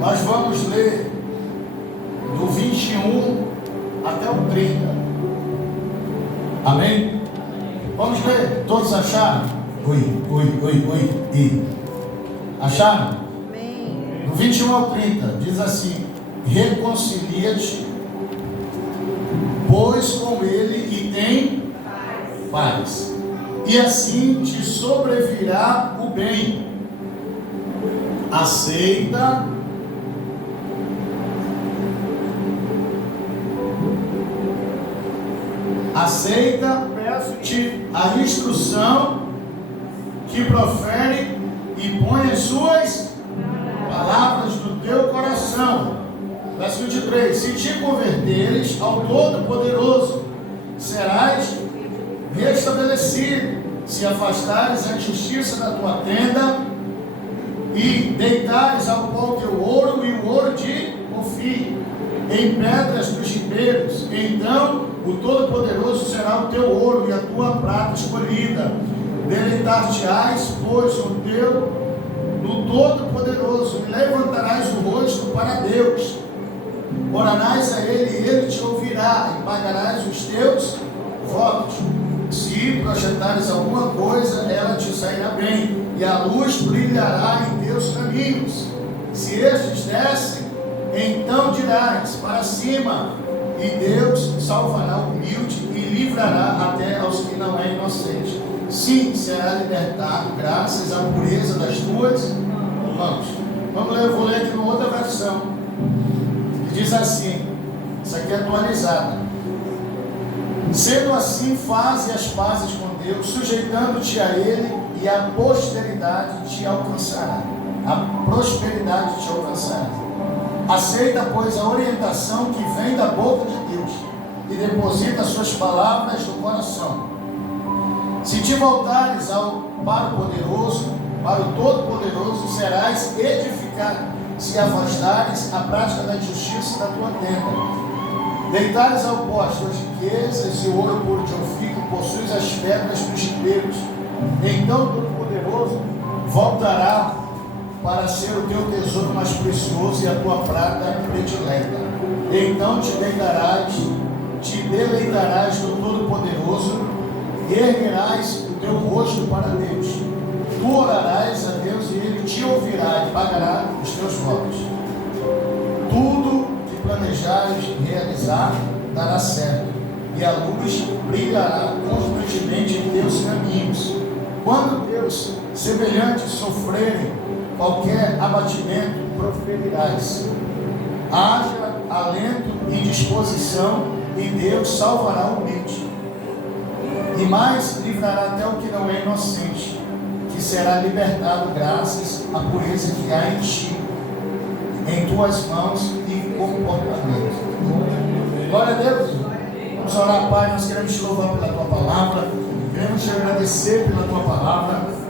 Nós vamos ler do 21 até o 30. Amém? Vamos ler. Todos acharam? Ui. Acharam? Amém. Do 21 ao 30 diz assim: reconcilia-te, pois com ele e tem paz, e assim te sobrevirá o bem. Aceita peço-te a instrução que profere e põe as suas palavras no teu coração. Verso 23: se te converteres ao Todo-Poderoso, serás restabelecido. Se afastares a injustiça da tua tenda e deitares ao pó o teu ouro e o ouro de Ofir em pedras dos ribeiros, então o Todo-Poderoso será o teu ouro e a tua prata escolhida. Deleitar-te-ás, pois, no Todo-Poderoso, e levantarás o rosto para Deus. Orarás a Ele e Ele te ouvirá, e pagarás os teus votos. Se projetares alguma coisa, ela te sairá bem, e a luz brilhará em teus caminhos. Se estes descem, então dirás para cima, e Deus salvará o humilde e livrará até aos que não é inocente. Sim, será libertado graças à pureza das tuas mãos. Vamos ler, eu vou ler aqui numa outra versão, que diz assim, isso aqui é atualizada: sendo assim, faze as pazes com Deus, sujeitando-te a Ele, e a posteridade te alcançará. A prosperidade te alcançará. Aceita, pois, a orientação que vem da boca de Deus, e deposita suas palavras no coração. Se te voltares para o poderoso, para o Todo-Poderoso, serás edificado. Se afastares a prática da injustiça da tua tenda, deitares ao pó as tuas riquezas e o ouro puro de Ofir, que possuis as pedras dos ribeiros, então o Todo-Poderoso voltará para ser o teu tesouro mais precioso e a tua prata predileta. Então te deleitarás no Todo-Poderoso e erguerás o teu rosto para Deus. Tu orarás a Deus e Ele te ouvirá e pagará os teus votos. Tudo que planejares realizar dará certo, e a luz brilhará constantemente em teus caminhos. Quando teus semelhantes sofrerem qualquer abatimento, proferirás. Haja alento e disposição, e Deus salvará o humilde. E mais livrará até o que não é inocente, que será libertado graças à pureza que há em ti, em tuas mãos e comportamento. Glória a Deus. Vamos orar, Pai. Nós queremos te louvar pela tua palavra, queremos te agradecer pela tua palavra.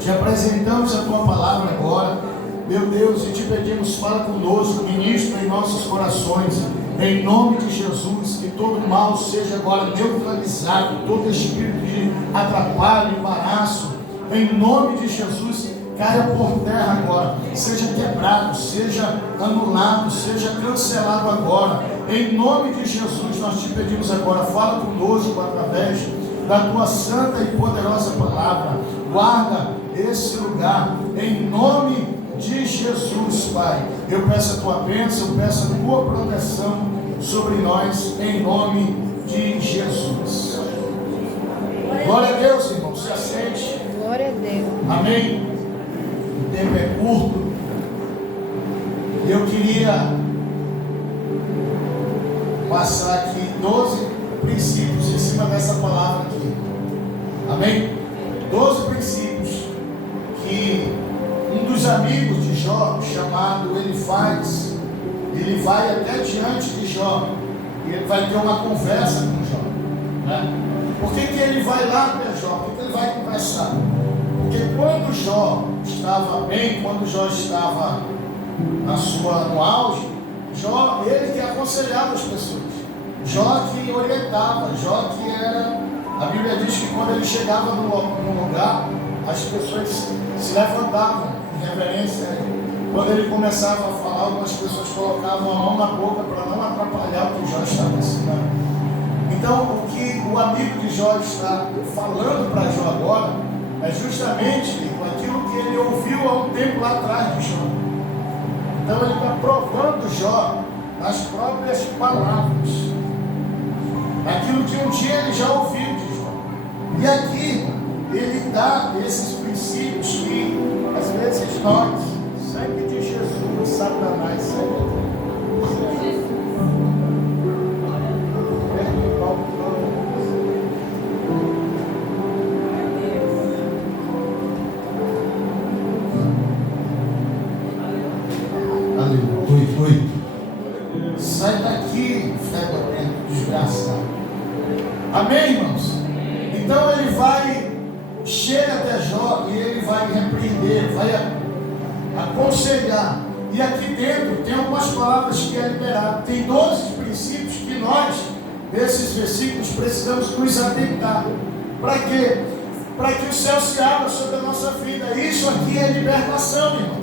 Te apresentamos a tua palavra agora, meu Deus, e te pedimos: fala conosco, ministra em nossos corações, em nome de Jesus. Que todo mal seja agora neutralizado, todo espírito de atrapalho, embaraço, em nome de Jesus, caia por terra agora, seja quebrado, seja anulado, seja cancelado agora, em nome de Jesus. Nós te pedimos agora: fala conosco através da tua santa e poderosa palavra. Guarda esse lugar, em nome de Jesus, Pai. Eu peço a tua bênção, eu peço a tua proteção sobre nós, em nome de Jesus. Glória a Deus, irmão. Se assente. Glória a Deus. Amém. O tempo é curto. Eu queria passar aqui 12 princípios em cima dessa palavra aqui. Amém? 12 princípios que um dos amigos de Jó, chamado Elifaz, ele vai até diante de Jó e ele vai ter uma conversa com Jó, né? Por que ele vai lá até Jó? Por que ele vai conversar? Porque quando Jó estava bem, quando Jó estava no auge, Jó, ele que aconselhava as pessoas, Jó que orientava, Jó que era... A Bíblia diz que quando ele chegava num lugar, as pessoas se levantavam em reverência a ele. Quando ele começava a falar, algumas pessoas colocavam a mão na boca para não atrapalhar o que Jó estava ensinando. Então, o que o amigo de Jó está falando para Jó agora é justamente aquilo que ele ouviu há um tempo lá atrás de Jó. Então, ele está provando Jó nas próprias palavras, aquilo que um dia ele já ouviu de Jó. E aqui, ele dá esses princípios que, às vezes, nós, sangue de Jesus, Satanás, sangue sai daqui, fedorento, desgraçado. Amém, irmãos? Então ele vai, chega até Jó e ele vai repreender, vai aconselhar. E aqui dentro tem algumas palavras que é liberado. Tem 12 princípios que nós, nesses versículos, precisamos nos atentar. Para quê? Para que o céu se abra sobre a nossa vida. Isso aqui é libertação, irmão.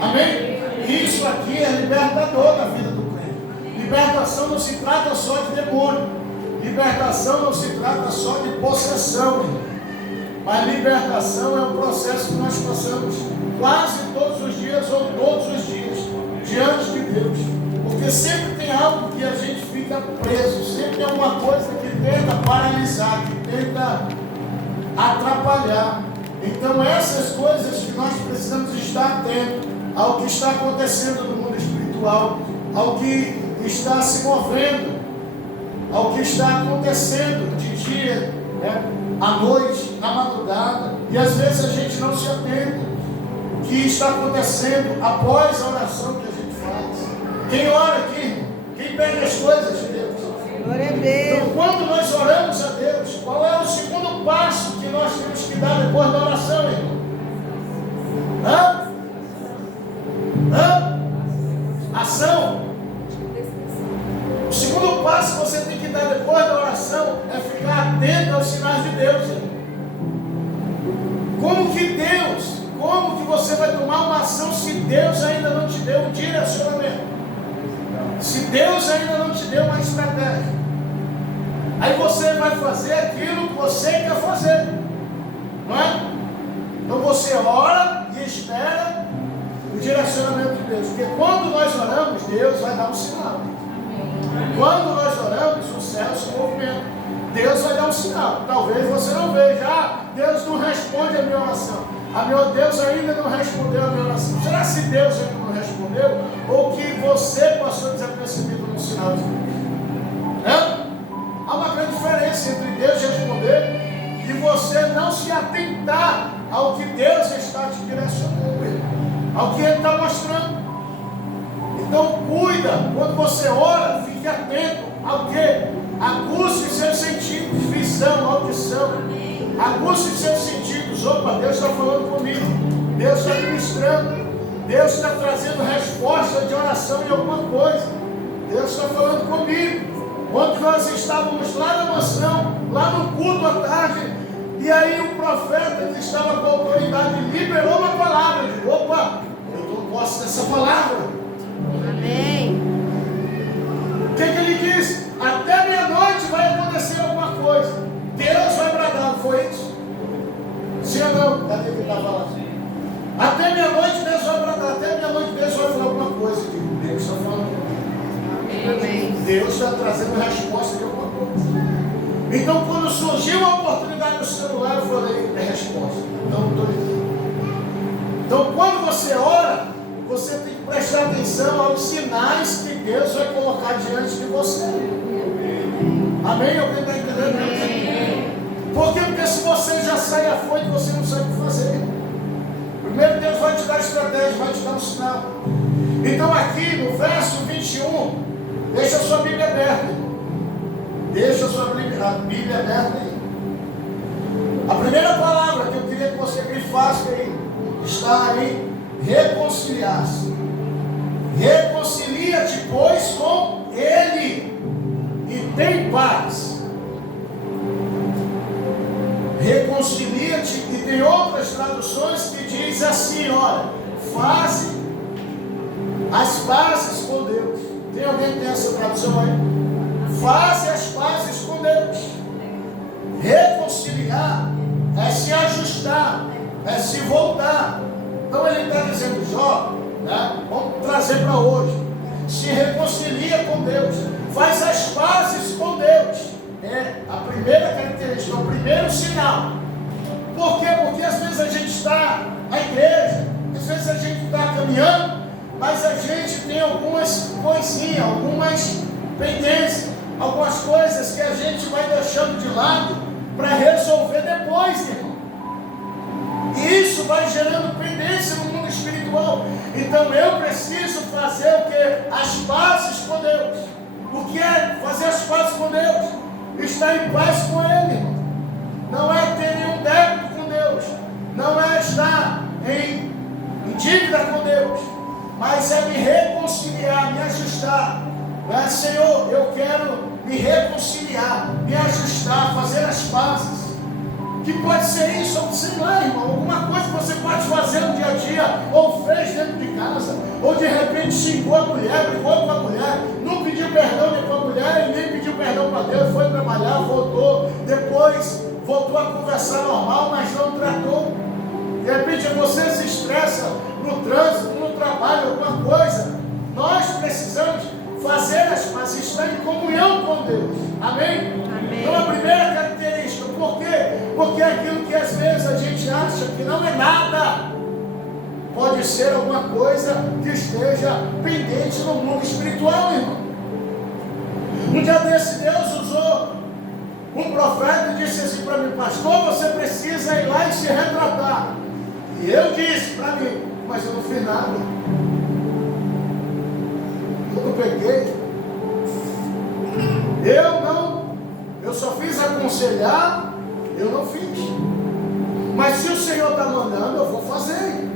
Amém? Isso aqui é libertador da vida do crente. Libertação não se trata só de demônio. Libertação não se trata só de possessão, irmão. Mas libertação é um processo que nós passamos quase todos os dias ou todos os dias diante de Deus. Porque sempre tem algo que a gente fica preso. Sempre tem alguma coisa que tenta paralisar, que tenta atrapalhar. Então essas coisas que nós precisamos estar atentos ao que está acontecendo no mundo espiritual, ao que está se movendo, ao que está acontecendo de dia, à noite, na madrugada, e às vezes a gente não se atenta o que está acontecendo após a oração que a gente faz. Quem ora aqui, quem pega as coisas de Deus. Glória a Deus. Então quando nós oramos a Deus, qual é o segundo passo que nós temos que dar depois da oração, irmão? Ação. O segundo passo que você tem que dar depois da oração é ficar atento aos sinais de Deus. Como que você vai tomar uma ação se Deus ainda não te deu um direcionamento? Se Deus ainda não te deu uma estratégia? Aí você vai fazer aquilo que você quer fazer, não é? Então você ora e espera o direcionamento de Deus, porque quando nós oramos, Deus vai dar um sinal. Quando nós oramos, o céu se movimenta. Deus vai dar um sinal. Talvez você não veja, Deus não responde a minha oração. Meu Deus ainda não respondeu a minha oração. Será que Deus ainda não respondeu? Ou que você passou desapercebido no sinal de Deus? Há uma grande diferença entre Deus responder e você não se atentar ao que Deus está te direcionando, ao que Ele está mostrando. Então cuida, quando você ora, fique atento ao que? Aguce os seus sentidos, visão, audição. Aguce os seus sentidos. Opa, Deus está falando comigo. Deus está ministrando. Deus está trazendo resposta de oração em alguma coisa. Deus está falando comigo. Ontem nós estávamos lá na mansão, lá no culto à tarde, e aí o profeta que estava com a autoridade liberou uma palavra. Eu digo, opa, eu estou posse dessa palavra. Amém. O que ele disse? Até meia-noite vai acontecer alguma coisa. Deus vai bradar, não foi isso? Sim ou não? Cadê que estava lá? Até meia-noite Deus vai bradar. Até meia-noite Deus vai falar alguma coisa. Eu digo, Deus está falando. Amém. Deus está trazendo resposta de alguma coisa. Então quando surgiu a oportunidade no celular, eu falei, é resposta. Então quando você ora, você tem que prestar atenção aos sinais que Deus vai colocar diante de você. Amém? Alguém está entendendo? Amém. Por quê? Porque se você já sai à fonte, você não sabe o que fazer. Primeiro Deus vai te dar estratégia, vai te dar um sinal. Então aqui no verso 21, deixa a sua Bíblia aberta. Deixa a sua Bíblia aberta aí. A primeira palavra que eu queria que você grifasse aí, está aí, reconciliar-se. Reconcilia-te, pois, com Ele e tem paz. Reconcilia-te, e tem outras traduções que diz assim, olha, faze as pazes com Deus. Tem alguém que tem essa tradução aí? Faze as pazes com Deus. Reconciliar é se ajustar, é se voltar. Então ele está dizendo, Jó, né? Vamos trazer para hoje. Se reconcilia com Deus, faz as pazes com Deus. É a primeira característica, o primeiro sinal. Por quê? Porque às vezes a gente está na igreja, às vezes a gente está caminhando, mas a gente tem algumas coisinhas, algumas pendências, algumas coisas que a gente vai deixando de lado para resolver depois, irmão. E isso vai gerando pendência no mundo espiritual. Então eu preciso fazer o que? As pazes com Deus. O que é fazer as pazes com Deus? Estar em paz com Ele, irmão. Não é ter nenhum débito com Deus. Não é estar em dívida com Deus. Mas é me reconciliar, me ajustar. Senhor, eu quero me reconciliar, me ajustar, fazer as pazes. Que pode ser isso, ou sei lá, irmão, alguma coisa que você pode fazer no dia a dia, ou fez dentro de casa, ou de repente xingou a mulher, brigou com a mulher, não pediu perdão nem para a mulher, e nem pediu perdão para Deus, foi trabalhar, voltou, depois voltou a conversar normal, mas não tratou. De repente você se estressa no trânsito, no trabalho, alguma coisa. Nós precisamos fazer as pazes, estar em comunhão com Deus. Amém? Amém. Então a primeira característica, por quê? Porque aquilo que às vezes a gente acha que não é nada, pode ser alguma coisa que esteja pendente no mundo espiritual, irmão. Um dia desse Deus usou um profeta e disse assim para mim, pastor, você precisa ir lá e se retratar. E eu disse para mim, mas eu não fiz nada. Eu não peguei. Eu só fiz aconselhar, eu não fiz. Mas se o Senhor está mandando, eu vou fazer.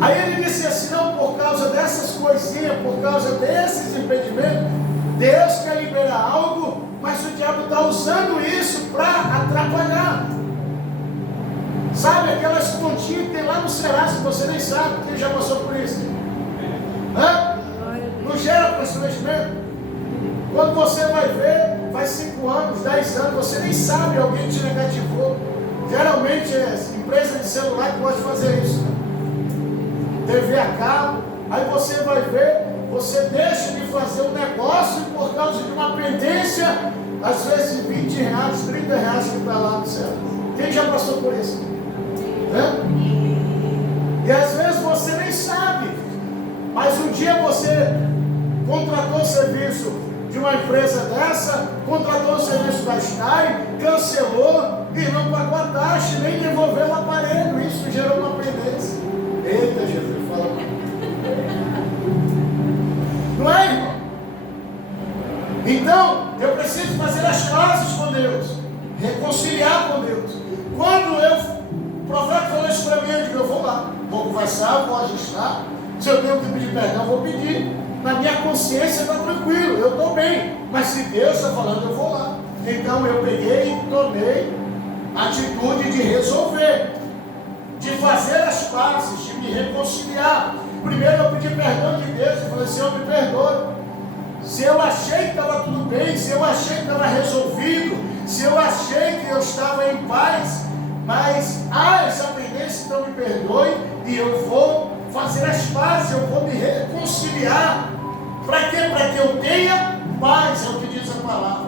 Aí ele disse assim, não, por causa dessas coisinhas, por causa desses impedimentos, Deus quer liberar algo, mas o diabo está usando isso para atrapalhar. Sabe aquelas continhas que tem lá no Serasa, que você nem sabe, quem já passou por isso? Hã? Não gera constrangimento? Quando você vai ver, faz 5 anos, 10 anos, você nem sabe, alguém te negativou. Geralmente é empresa de celular que pode fazer isso. TV a cabo, aí você vai ver, você deixa de fazer um negócio por causa de uma pendência, às vezes de R$20, R$30 que está lá no céu. Quem já passou por isso? E às vezes você nem sabe, mas um dia você contratou o serviço de uma empresa dessa, contratou o serviço da Stein, cancelou e não pagou a taxa, nem devolveu o aparelho. Isso gerou uma pendência. Eita, Jesus, fala. Não é, irmão? Então, eu preciso fazer as pazes com Deus, reconciliar com Deus. Quando o profeta falou isso para mim, eu digo, eu vou lá, vou conversar, vou ajustar. Se eu tenho que pedir perdão, eu vou pedir. Na minha consciência está tranquilo, eu estou bem. Mas se Deus está falando, eu vou lá. Então eu peguei e tomei a atitude de resolver, de fazer as pazes, de me reconciliar. Primeiro eu pedi perdão de Deus e falei, Senhor, me perdoe. Se eu achei que estava tudo bem, se eu achei que estava resolvido, se eu achei que eu estava em paz, mas há essa pendência, então me perdoe e eu vou fazer as pazes, eu vou me reconciliar. Para quê? Para que eu tenha paz, é o que diz a palavra.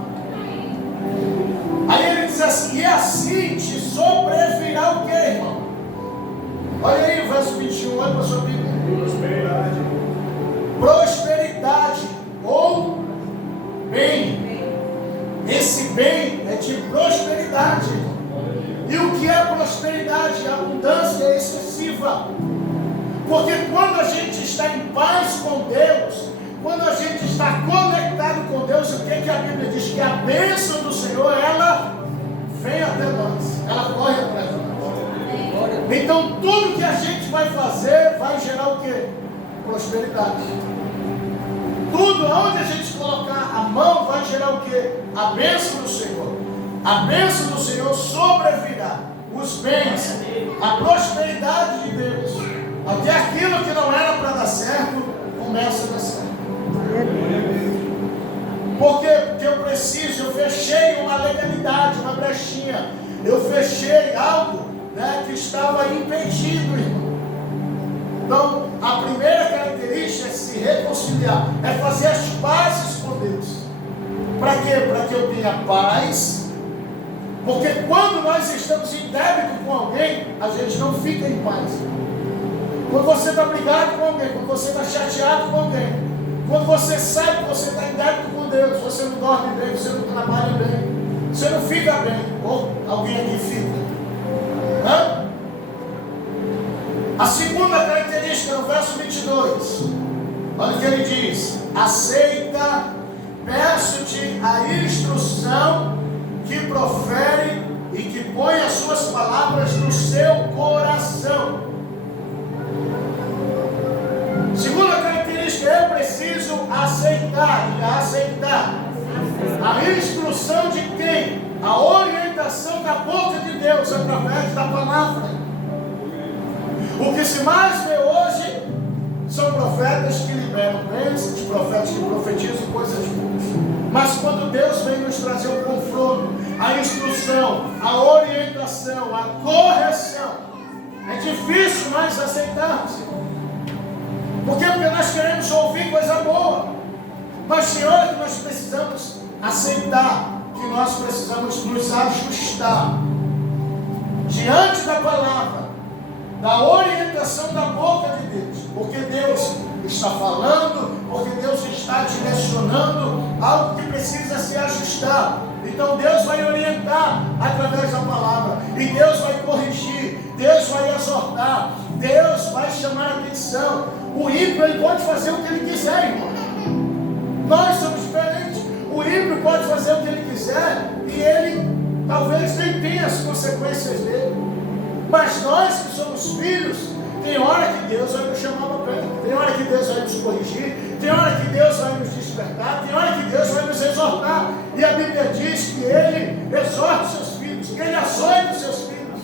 Aí ele diz assim, e assim te sobrevirá o que, irmão? Olha aí o verso 21, olha para a sua Bíblia. Prosperidade. Prosperidade ou bem. Esse bem é de prosperidade. E o que é prosperidade? A abundância é excessiva. Porque quando a gente está em paz com Deus, quando a gente está conectado com Deus, o que a Bíblia diz? Que a bênção do Senhor, ela vem até nós, ela corre atrás de nós. Então tudo que a gente vai fazer vai gerar o que? Prosperidade. Tudo onde a gente colocar a mão vai gerar o que? A bênção do Senhor. A bênção do Senhor sobrevirá. Os bens, a prosperidade de Deus. Até aquilo que não era para dar certo, começa a dar certo. Por quê? Porque eu fechei uma legalidade, uma brechinha. Eu fechei algo, né, que estava impedido, irmão. Então, a primeira característica é se reconciliar, é fazer as pazes com Deus. Para quê? Para que eu tenha paz. Porque quando nós estamos em débito com alguém, a gente não fica em paz. Quando você está brigado com alguém, quando você está chateado com alguém, quando você sabe que você está em débito com Deus, você não dorme bem, você não trabalha bem, você não fica bem. Ou alguém aqui fica. Hã? A segunda característica, no verso 22, olha o que ele diz: aceita, peço-te a instrução que profere e que põe as suas palavras no seu coração. Segunda característica, eu preciso aceitar a instrução de quem? A orientação da boca de Deus através da palavra. O que se mais vê hoje são profetas que liberam bênçãos, profetas que profetizam coisas boas. Mas quando Deus vem nos trazer o confronto, a instrução, a orientação, a correção, é difícil mais aceitarmos. Por quê? Porque nós queremos ouvir coisa boa. Mas tem hora que nós precisamos aceitar que nós precisamos nos ajustar diante da palavra, da orientação da boca de Deus, porque Deus está falando, porque Deus está direcionando algo que precisa se ajustar. Então Deus vai orientar através da palavra, e Deus vai corrigir, Deus vai exortar, Deus vai chamar a atenção. O ímpio, ele pode fazer o que ele quiser, irmão. Nós somos diferentes. O ímpio pode fazer o que ele quiser e ele talvez nem tenha as consequências dele. Mas nós que somos filhos, tem hora que Deus vai nos chamar para perto, tem hora que Deus vai nos corrigir, tem hora que Deus vai nos despertar, tem hora que Deus vai nos exortar. E a Bíblia diz que Ele exorta os seus filhos, que Ele açoita os seus filhos.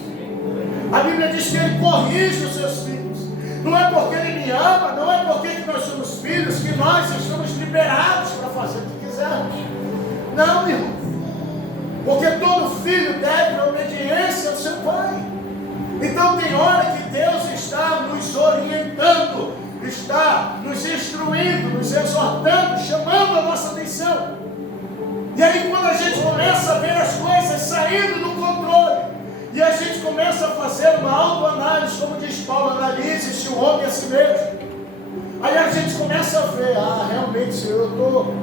A Bíblia diz que Ele corrige os seus filhos. Não é porque Ele me ama, não é porque nós somos filhos que nós estamos liberados para fazer o que quisermos. Não, irmão. Porque todo filho deve a obediência ao seu pai. Então tem hora que Deus está nos orientando, está nos instruindo, nos exortando, chamando a nossa atenção. E aí quando a gente começa a ver as coisas saindo do controle, e a gente começa a fazer uma autoanálise, como diz Paulo, analise-se o homem a si mesmo. Aí a gente começa a ver, realmente, Senhor, eu estou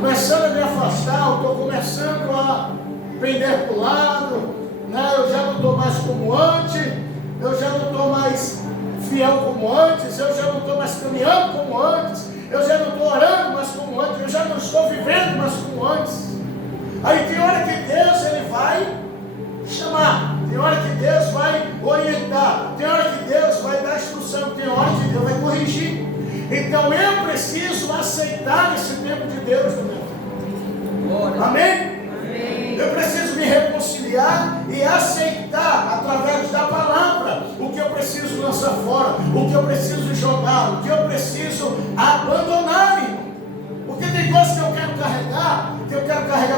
começando a me afastar, eu estou começando a pender para o lado, né? Eu já não estou mais como antes, eu já não estou mais fiel como antes, eu já não estou mais caminhando como antes, eu já não estou orando mais como antes, eu já não estou vivendo mais como antes. Aí tem hora que Deus, Ele vai chamar, tem hora que Deus vai orientar, tem hora que Deus vai dar instrução, tem hora que Deus vai corrigir. Então eu preciso aceitar esse tempo de Deus no meu vida. Amém? Amém? Eu preciso me reconciliar e aceitar através da palavra o que eu preciso lançar fora, o que eu preciso jogar, o que eu preciso abandonar, irmão. Porque tem coisas que eu quero carregar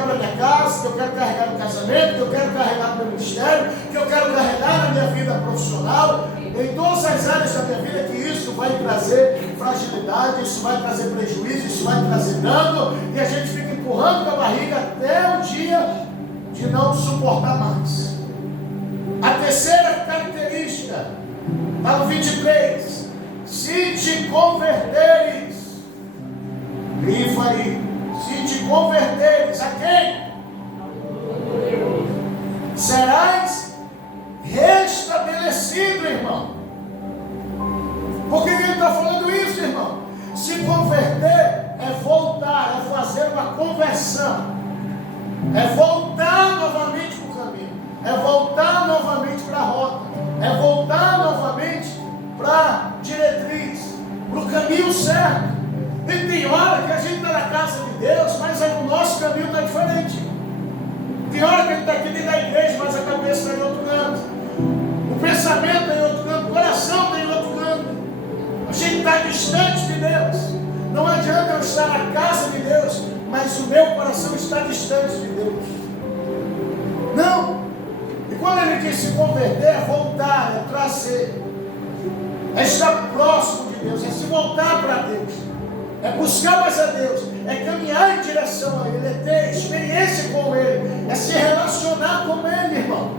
para minha casa, que eu quero carregar no casamento, que eu quero carregar no meu ministério, que eu quero carregar na minha vida profissional, em todas as áreas da minha vida, que isso vai trazer fragilidade, isso vai trazer prejuízo, isso vai trazer dano, e a gente fica empurrando com a barriga até o dia de não suportar mais. A terceira característica, está no 23, se te converteres, grifa aí, se te converteres, a quem? Serás restabelecido, irmão. Por que ele está falando isso, irmão? Se converter é voltar, é fazer uma conversão, é voltar novamente para o caminho, é voltar novamente para a rota, é voltar novamente para a diretriz, para o caminho certo. E tem hora que a gente está na casa de Deus, mas o nosso caminho está diferente. Tem hora que a gente está aqui dentro da igreja, mas a cabeça está em outro canto, o pensamento está em outro canto, o coração está em outro canto. A gente distante de Deus. Não adianta eu estar na casa de Deus, mas o meu coração está distante de Deus. Não. E quando ele diz se converter, é voltar, é trazer, é estar próximo de Deus, é se voltar para Deus, é buscar mais a Deus, é caminhar em direção a Ele, é ter experiência com Ele, é se relacionar com Ele, irmão,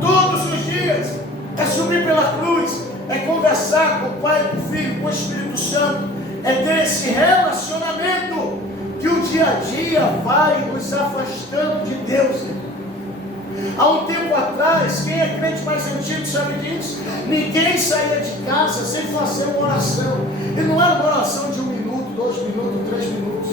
todos os dias, é subir pela cruz, é conversar com o Pai, com o Filho, com o Espírito Santo, é ter esse relacionamento que o dia a dia vai nos afastando de Deus, irmão. Há um tempo atrás, quem é crente mais antigo sabe disso? Ninguém saía de casa sem fazer uma oração. E não era uma oração de 1 minuto, 2 minutos, 3 minutos.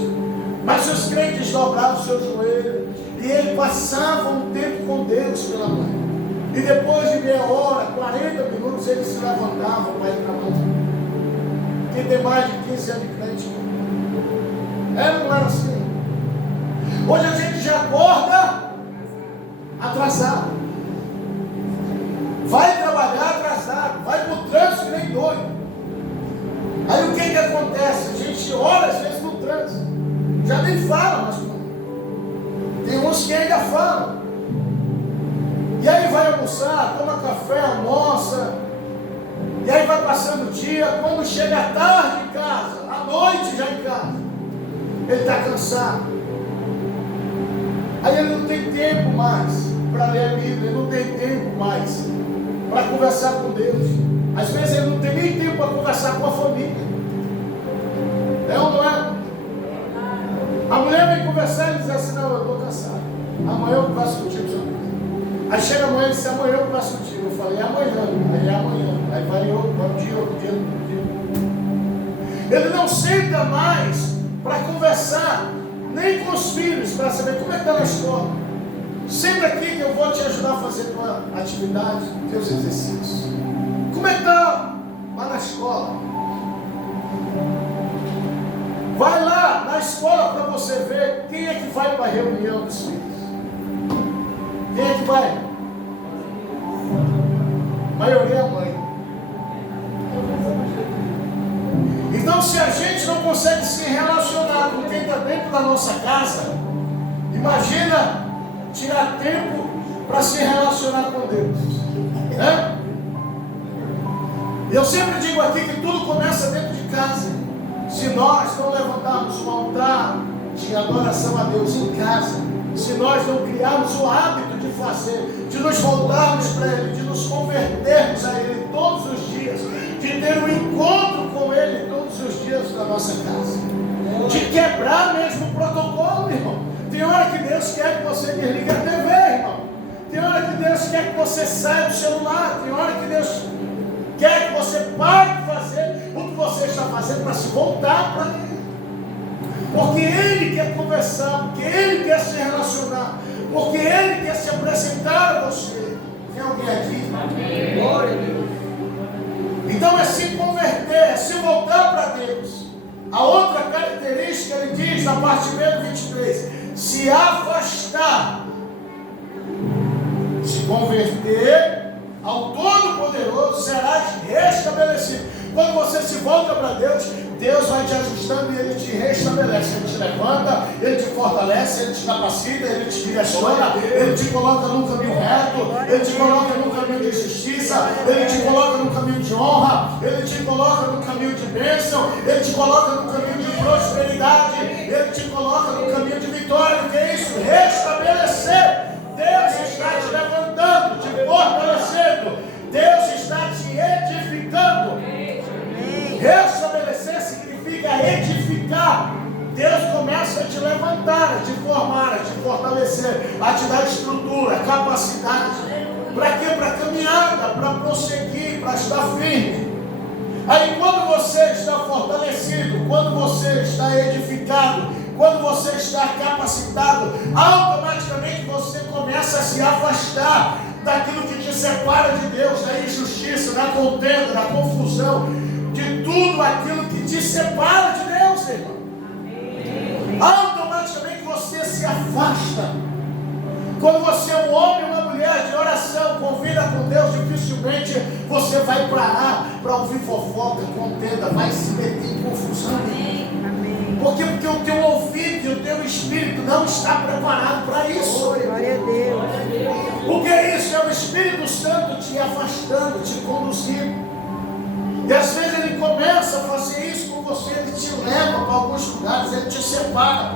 Mas os crentes dobravam o seu joelho e ele passava um tempo com Deus pela manhã. E depois de meia hora, 40 minutos, eles se levantavam para ir para a mão. Quem tem mais de 15 anos de crente? Era ou não era assim? Hoje a gente já acorda atrasado, vai trabalhar atrasado, vai para o trânsito que nem doido. Aí o que acontece? A gente olha às vezes no trânsito, já nem fala, mas tem uns que ainda falam. E aí vai almoçar, toma café, almoça, e aí vai passando o dia. Quando chega a tarde em casa, à noite já em casa, ele está cansado. Aí ele não tem tempo mais para ler a Bíblia, ele não tem tempo mais para conversar com Deus. Às vezes ele não tem nem tempo para conversar com a família. É ou não é? A mulher vem conversar e diz assim: não, eu estou cansado, amanhã eu converso contigo sobre isso. Aí chega amanhã e diz: amanhã eu converso contigo. Eu falei: é amanhã, aí é amanhã. Aí vai outro dia, outro dia, outro dia. Ele não senta mais para conversar nem com os filhos, para saber como é que está na escola. Sempre aqui que eu vou te ajudar a fazer tua atividade, teus exercícios. Como é que está lá na escola? Vai lá na escola para você ver quem é que vai para a reunião dos filhos. Quem é que vai? A maioria é a mãe. Então, se a gente não consegue se relacionar com quem está dentro da nossa casa, imagina tirar tempo para se relacionar com Deus, né? Eu sempre digo aqui que tudo começa dentro de casa. Se nós não levantarmos um altar de adoração a Deus em casa, se nós não criarmos o hábito de fazer, de nos voltarmos para Ele, de nos convertermos a Ele todos os dias, de ter um encontro com Ele todos os dias da nossa casa, de quebrar mesmo o protocolo, irmão. Tem hora que Deus quer que você desligue a TV, irmão. Tem hora que Deus quer que você saia do celular. Tem hora que Deus quer que você pare de fazer o que você está fazendo para se voltar para Ele. Porque Ele quer conversar, porque Ele quer se relacionar, porque Ele quer se apresentar a você. Tem alguém aqui? Glória a Deus. Então é se converter, é se voltar para Deus. A outra característica, ele diz na parte B do 23, se afastar, se converter ao Todo-Poderoso, serás restabelecido. Quando você se volta para Deus, Deus vai te ajustando e Ele te restabelece. Ele te levanta, Ele te fortalece, Ele te capacita, Ele te direciona, Ele te coloca num caminho reto, Ele te coloca num caminho de justiça, Ele te coloca num caminho de honra, Ele te coloca num caminho de bênção, Ele te coloca num caminho de prosperidade, Ele te coloca num caminho de vitória. O que é isso? Restabelecer. Deus está te levantando, te fortalecendo, Deus está te edificando. Restabelecer significa edificar. Deus começa a te levantar, a te formar, a te fortalecer, a te dar estrutura, capacidade. Para quê? Para caminhada, para prosseguir, para estar firme. Aí quando você está fortalecido, quando você está edificado, quando você está capacitado, automaticamente você começa a se afastar daquilo que te separa de Deus, da injustiça, da contenda, da confusão, de tudo aquilo que te separa de Deus, irmão. Automaticamente você se afasta. Quando você é um homem ou uma mulher viés de oração, convida com Deus, dificilmente você vai parar para ouvir fofoca, contenda, vai se meter em confusão. Porque o teu ouvido e o teu espírito não está preparado para isso. Glória a Deus. O que é isso? É o Espírito Santo te afastando, te conduzindo. E às vezes ele começa a fazer isso com você, ele te leva para alguns lugares, ele te separa,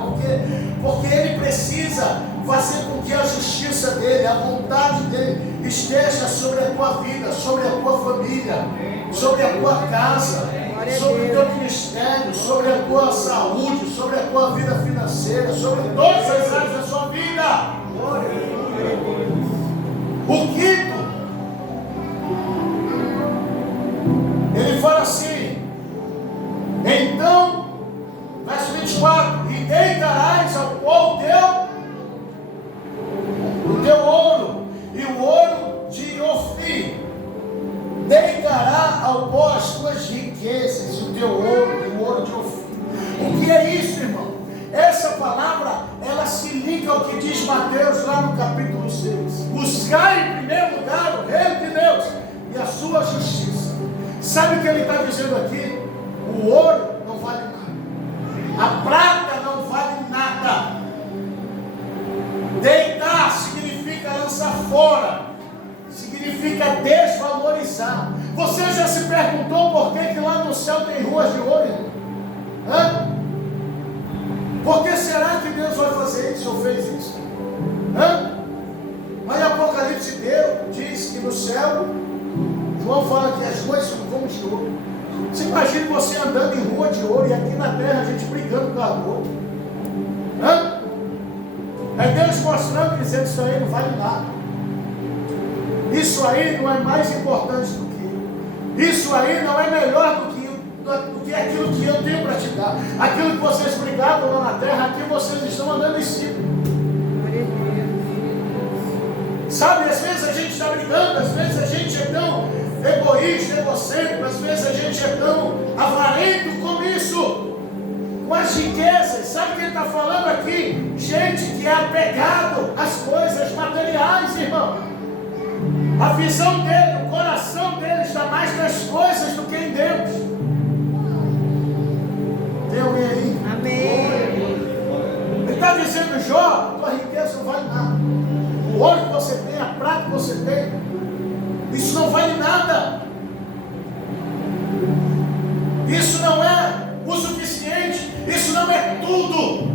porque ele precisa fazer com que a justiça dele, a vontade dele esteja sobre a tua vida, sobre a tua família, sobre a tua casa, sobre o teu ministério, sobre a tua saúde, sobre a tua vida financeira, sobre todas as áreas da sua vida. O quinto, ele fala assim, então, verso 24, e deitarás ao pó o teu ouro, e o ouro de Ofir, deitará ao pó as tuas riquezas, e o teu ouro, e o ouro de Ofir. O que é isso, irmão? Essa palavra, ela se liga ao que diz Mateus lá no capítulo 6. Buscar em primeiro lugar o reino de Deus e a sua justiça. Sabe o que ele está dizendo aqui? O ouro não vale nada. A prata não vale nada. Deitar significa lançar fora. Significa desvalorizar. Você já se perguntou por que lá no céu tem ruas de ouro? Hã? Por que será que Deus vai fazer isso ou fez isso? Hã? Mas em Apocalipse Deus diz que no céu, João fala que as ruas são como de ouro. Você imagina você andando em rua de ouro e aqui na terra a gente brigando com a rua. Hã? É Deus mostrando, dizendo isso aí não vale nada. Isso aí não é mais importante do que. Isso aí não é melhor do que aquilo que eu tenho para te dar. Aquilo que vocês brigavam lá na terra, aqui vocês estão andando em cima. Sabe, às vezes a gente está brigando, às vezes a gente é tão egoísta, egocêntrico, às vezes a gente é tão avarento com isso, com as riquezas. Sabe o que ele está falando aqui? Gente que é apegado às coisas materiais, irmão. A visão dele, o coração dele está mais nas coisas do que em Deus. Tem alguém aí? Amém. Ele está dizendo, Jó, tua riqueza não vale nada. O ouro que você tem, a prata que você tem, isso não vale nada. Isso não é o suficiente. Isso não é tudo.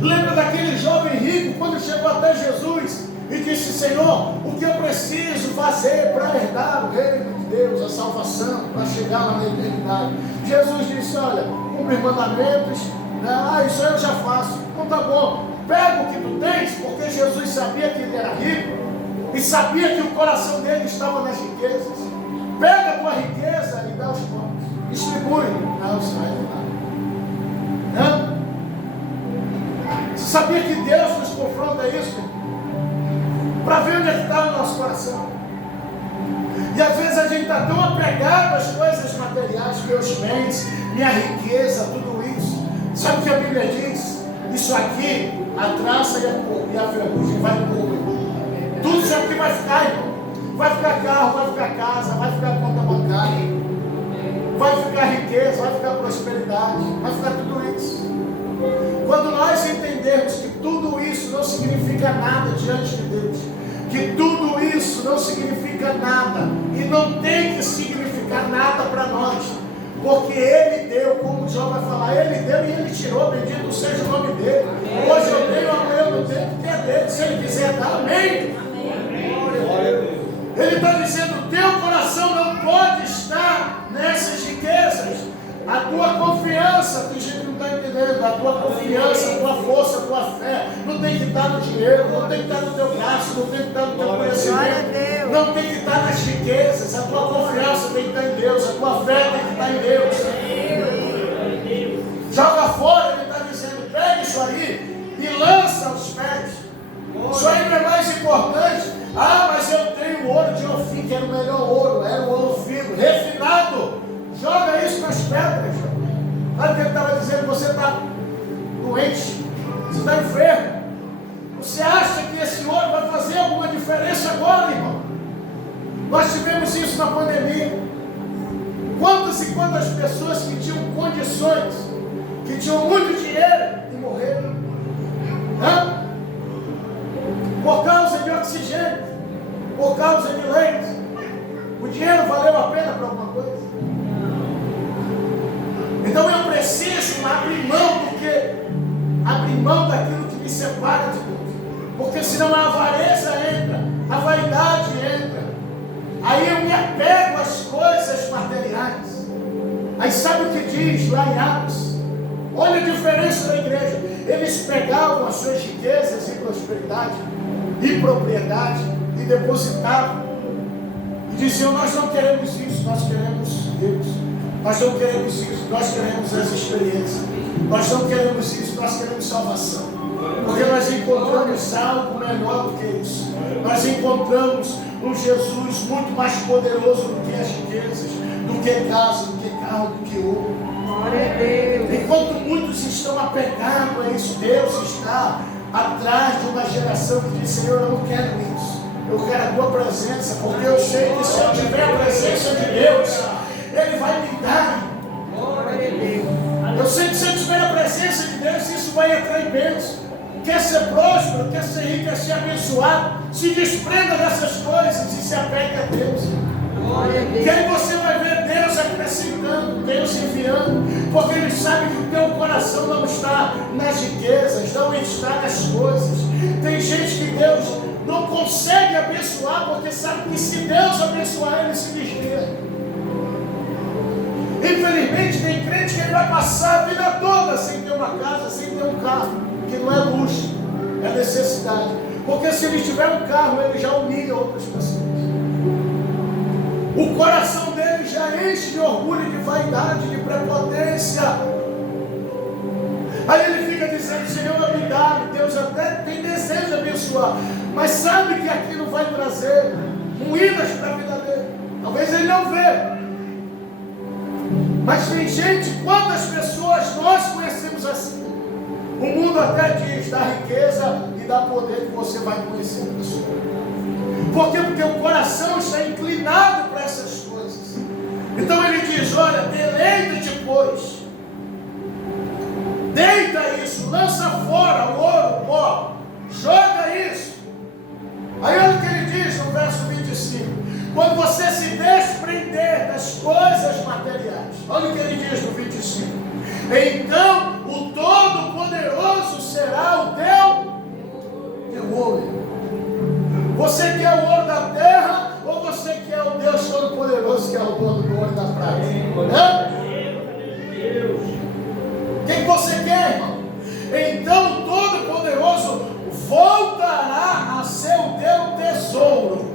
Lembra daquele jovem rico quando chegou até Jesus e disse, Senhor, o que eu preciso fazer para herdar o reino de Deus, a salvação, para chegar lá na eternidade? Jesus disse, olha, cumpre os mandamentos, isso aí eu já faço. Então tá bom, pega o que tu tens, porque Jesus sabia que ele era rico e sabia que o coração dele estava nas riquezas. Pega a tua riqueza e dá aos pobres, distribui. Não, isso não é nada. Não? Você sabia que Deus nos confronta isso? Para ver onde é que está o nosso coração. E às vezes a gente está tão apegado às coisas materiais, meus bens, minha riqueza, tudo isso. Sabe o que a Bíblia diz? Isso aqui, a traça e a ferrugem vai comer. Tudo isso aqui vai ficar, irmão. Vai ficar carro, vai ficar casa, vai ficar conta bancária, vai ficar riqueza, vai ficar prosperidade, vai ficar tudo isso. Quando nós entendermos que tudo isso não significa nada diante de Deus, que tudo isso não significa nada e não tem que significar nada para nós, porque Ele deu, como o João vai falar, Ele deu e Ele tirou, bendito seja o nome dele. Hoje eu tenho, amanhã eu não tenho, porque é dele, se Ele quiser dar, amém. Ele está dizendo, teu coração não pode estar nessas riquezas. A tua confiança, tem gente que não está entendendo, a tua confiança, a tua força, a tua fé, não tem que estar no dinheiro, não tem que estar no teu braço, não tem que estar no teu conhecimento, não tem que estar nas riquezas, a tua confiança tem que estar em Deus, a tua fé tem que estar em Deus. Joga fora, ele está dizendo, pega isso aí e lança aos pés. Isso aí não é mais importante. Mas eu tenho o ouro de Ofir, que era o melhor ouro, era o ouro fino, refinado. Joga isso nas pedras. Sabe o que ele estava dizendo? Você está doente, você está enfermo. Você acha que esse ouro vai fazer alguma diferença agora? quantas pessoas que tinham condições, que tinham muito dinheiro e morreram. Hã? Por causa de oxigênio, por causa de leite. O dinheiro valeu a pena para alguma coisa? Então eu preciso abrir mão daquilo que me separa de Deus. Porque senão a avareza entra, a vaidade entra. Aí eu me apego às coisas materiais. Aí sabe o que diz lá em Atos? Olha a diferença da igreja. Eles pegavam as suas riquezas e prosperidade e propriedade e depositavam. E diziam, nós não queremos isso, nós queremos Deus. Nós não queremos isso, nós queremos as experiências. Nós não queremos isso, nós queremos salvação. Porque nós encontramos algo melhor do que isso. Nós encontramos um Jesus muito mais poderoso do que as riquezas, do que casa, do que carro, do que ouro. Glória a Deus. Enquanto muitos estão apegados a isso, Deus está atrás de uma geração que diz, Senhor, eu não quero isso. Eu quero a tua presença, porque eu sei que se eu tiver a presença de Deus, Ele vai me dar. Glória a Deus. Eu sei que se eu tiver a presença de Deus, isso vai atrair bênção. Quer ser próspero, quer ser rico, quer ser abençoado, se desprenda dessas coisas e se apegue a Deus. Glória a Deus. Que aí você vai ver Deus acrescentando, Deus enviando, porque Ele sabe que o teu coração não está nas riquezas, não está nas coisas. Tem gente que Deus não consegue abençoar, porque sabe que se Deus abençoar, Ele se desvia. Infelizmente tem crente que ele vai passar a vida toda sem ter uma casa, sem ter um carro, que não é luxo, é necessidade. Porque se ele tiver um carro, ele já humilha outras pessoas. O coração dele já enche de orgulho, de vaidade, de prepotência. Aí ele fica dizendo, Senhor, me dá. Deus até tem desejo de abençoar, mas sabe que aquilo vai trazer ruínas para a vida dele. Talvez ele não vê. Mas tem gente, quantas pessoas nós conhecemos assim? O mundo até diz, dá riqueza e dá poder que você vai conhecer a pessoa. Por quê? Porque o coração está inclinado para essas coisas. Então ele diz, olha, deleita-te, pois. Deita isso, lança fora o ouro, o pó, joga isso. Aí olha o que ele diz no verso 25. Quando você se desprender das coisas materiais, olha o que ele diz no 25. Então o Todo-Poderoso será o teu ouro. Você quer o ouro da terra ou você quer o Deus Todo-Poderoso que é o dono do ouro e da prata? Quem você quer, irmão? Então o Todo-Poderoso voltará a ser o teu tesouro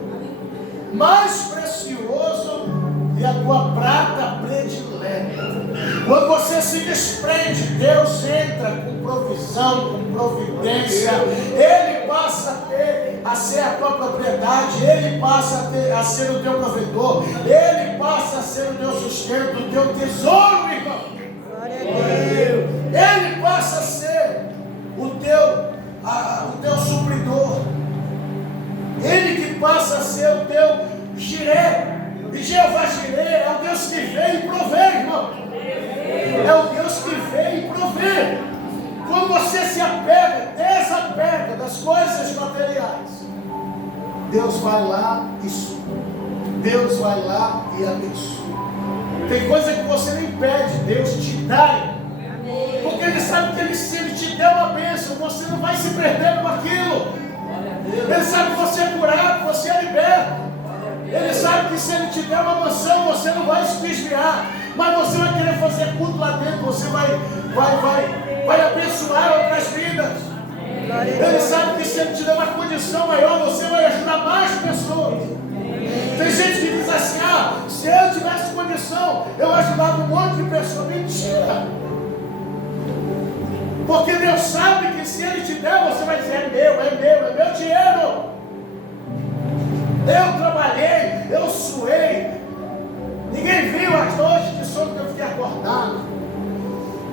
mais precioso e a tua prata predileta. Quando você se desprende, Deus entra com provisão, com providência. Ele passa a ser a tua propriedade. Ele passa a ser o teu provedor. Ele passa a ser o teu sustento, o teu tesouro, irmão. Glória a Deus. Ele passa a ser o teu supridor. Ele que passa a ser o teu Jiré. E Jeová Jiré é o Deus que vem e provê, irmão. É o Deus que vem e provê. Quando você se apega, desapega das coisas materiais, Deus vai lá e supre. Deus vai lá e abençoa. Tem coisa que você nem pede, Deus te dá. Porque Ele sabe que se Ele te der uma bênção, você não vai se perder com aquilo. Ele sabe que você é curado, você é liberto. Ele sabe que se Ele te der uma mansão, você não vai se desviar. Mas você vai querer fazer culto lá dentro, você vai abençoar outras vidas. Ele sabe que se Ele te der uma condição maior, você vai ajudar mais pessoas. Tem gente que diz assim, se eu tivesse condição, eu ajudava um monte de pessoas. Mentira. Porque Deus sabe que se Ele te der, você vai dizer, é meu dinheiro. Eu trabalhei, eu suei. Ninguém viu as noites de sono que eu fiquei acordado.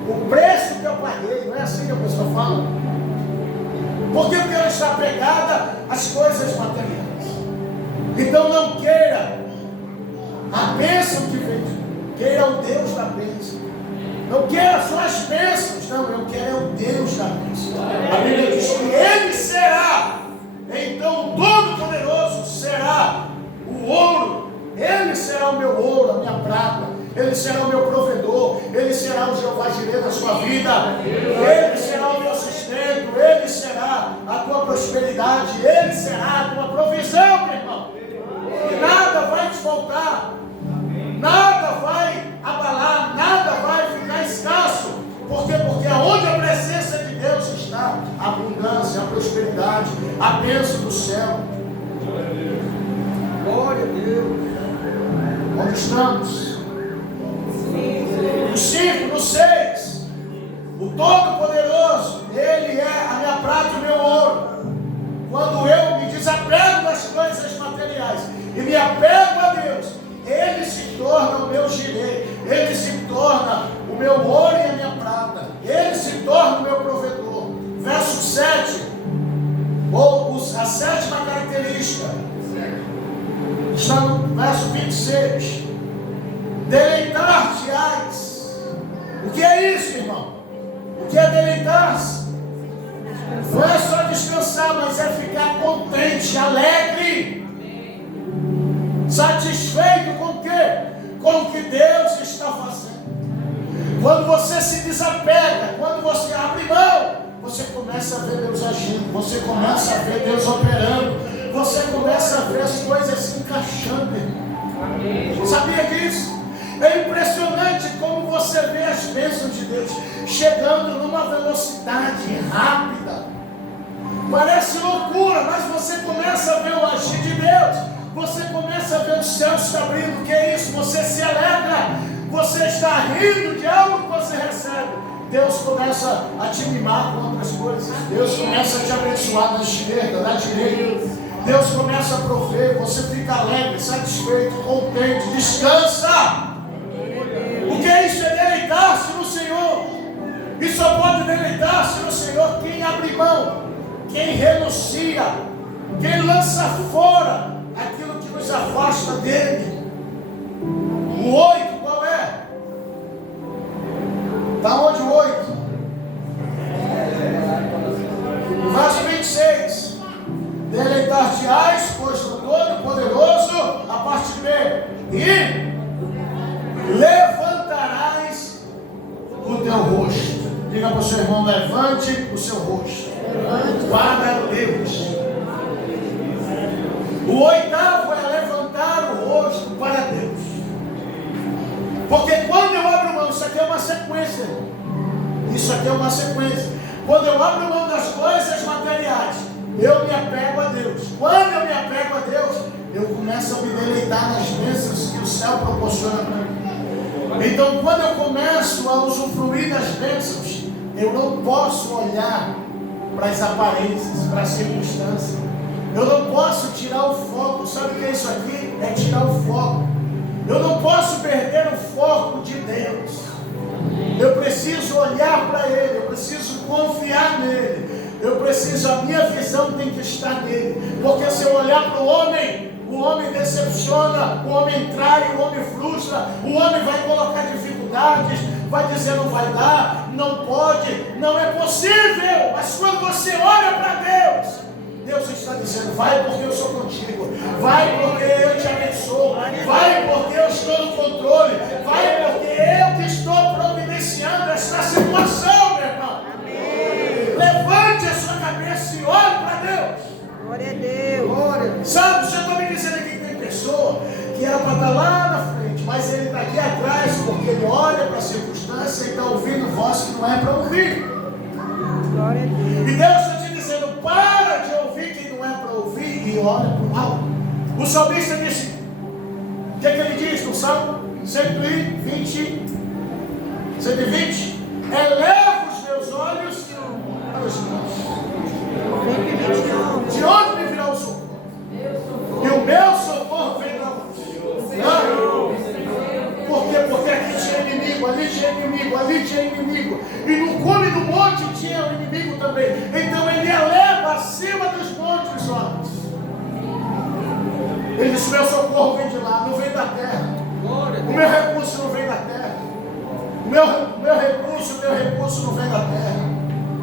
O preço que eu paguei, não é assim que a pessoa fala? Porque ela está apegada às coisas materiais. Então não queira a bênção que Queira o Deus da bênção. Não queira só as bênçãos. Não, eu quero o Deus da bênção. A Bíblia diz que Ele será. Então o Todo-Poderoso será o ouro. Ele será o meu ouro, a minha prata. Ele será o meu provedor. Ele será o Jeová Jireh da sua vida. Ele será o meu sustento. Ele será a tua prosperidade. Ele será a tua provisão, meu irmão. E nada vai te faltar. Nada vai abalar. Nada vai ficar escasso. Por quê? Porque aonde a presença de Deus está, a abundância, a prosperidade, a bênção do céu. Glória a Deus. Onde estamos? No 5, no 6, o Todo-Poderoso, Ele é a minha prata e o meu ouro. Quando eu me desapego das coisas materiais e me apego a Deus, Ele se torna o meu Jireh, Ele se torna o meu ouro e a minha prata, Ele se torna o meu provedor. Verso 7, ou a sétima característica, está no verso 26. Deleitar-te-ás. O que é isso, irmão? O que é deleitar-se? Não é só descansar, mas é ficar contente, alegre, satisfeito com o quê? Com o que Deus está fazendo. Quando você se desapega, quando você abre mão, você começa a ver Deus agindo, você começa a ver Deus operando, você começa a ver as coisas se encaixando, irmão. Sabia disso? É impressionante como você vê as bênçãos de Deus chegando numa velocidade rápida. Parece loucura, mas você começa a ver o agir de Deus. Você começa a ver o céu se abrindo. O que é isso? Você se alegra. Você está rindo de algo que você recebe. Deus começa a te mimar com outras coisas. Deus começa a te abençoar na esquerda, na direita. Deus começa a prover. Você fica alegre, satisfeito, contente, descansa. O que é isso? É deleitar-se no Senhor. E só pode deleitar-se no Senhor quem abre mão, quem renuncia, quem lança fora aquilo que nos afasta dele. O 8, qual é? Está onde o 8? Verso 26. Deleitar-te-ás, pois o Todo-Poderoso, a parte B. E levantarás o teu rosto. Diga para o seu irmão, levante o seu rosto para Deus. O 8º é levantar o rosto para Deus. Porque quando eu abro mão, isso aqui é uma sequência. Isso aqui é uma sequência. Quando eu abro mão das coisas materiais, eu me apego a Deus. Quando eu me apego a Deus, eu começo a me deleitar nas bênçãos que o céu proporciona para mim. Então, quando eu começo a usufruir das bênçãos, eu não posso olhar para as aparências, para as circunstâncias. Eu não posso tirar o foco. Sabe o que é isso aqui? É tirar o foco. Eu não posso perder o foco de Deus. Eu preciso olhar para Ele, eu preciso confiar nele. A minha visão tem que estar nele. Porque se eu olhar para o homem decepciona, o homem trai, o homem frustra, o homem vai colocar dificuldades, vai dizer não vai dar, não pode, não é possível. Mas quando você olha para Deus, Deus está dizendo, vai porque eu sou contigo, vai porque eu te abençoo, vai porque eu estou no controle, vai porque eu que estou providenciando esta situação, meu irmão. Amém. Levante a sua cabeça e olhe para Deus. Glória a Deus. Glória. Sabe, o Senhor está me dizendo aqui que tem pessoa que era para estar lá na frente, mas ele está aqui atrás porque ele olha para a circunstância e está ouvindo voz que não é para ouvir. Glória a Deus. E Deus está te dizendo, para de ouvir quem não é para ouvir e olha para o alto. O salmista disse, o que é que ele diz no Salmo 120? Eleva os meus olhos para os montes. De onde me virá o socorro? E o meu socorro vem da onde? Por quê? Porque aqui tinha inimigo, ali tinha inimigo, ali tinha inimigo. E no cume do monte tinha um inimigo também. Então ele eleva acima dos montes os olhos. Ele diz, meu socorro vem de lá, não vem da terra. O meu recurso não vem da O meu recurso não vem da terra.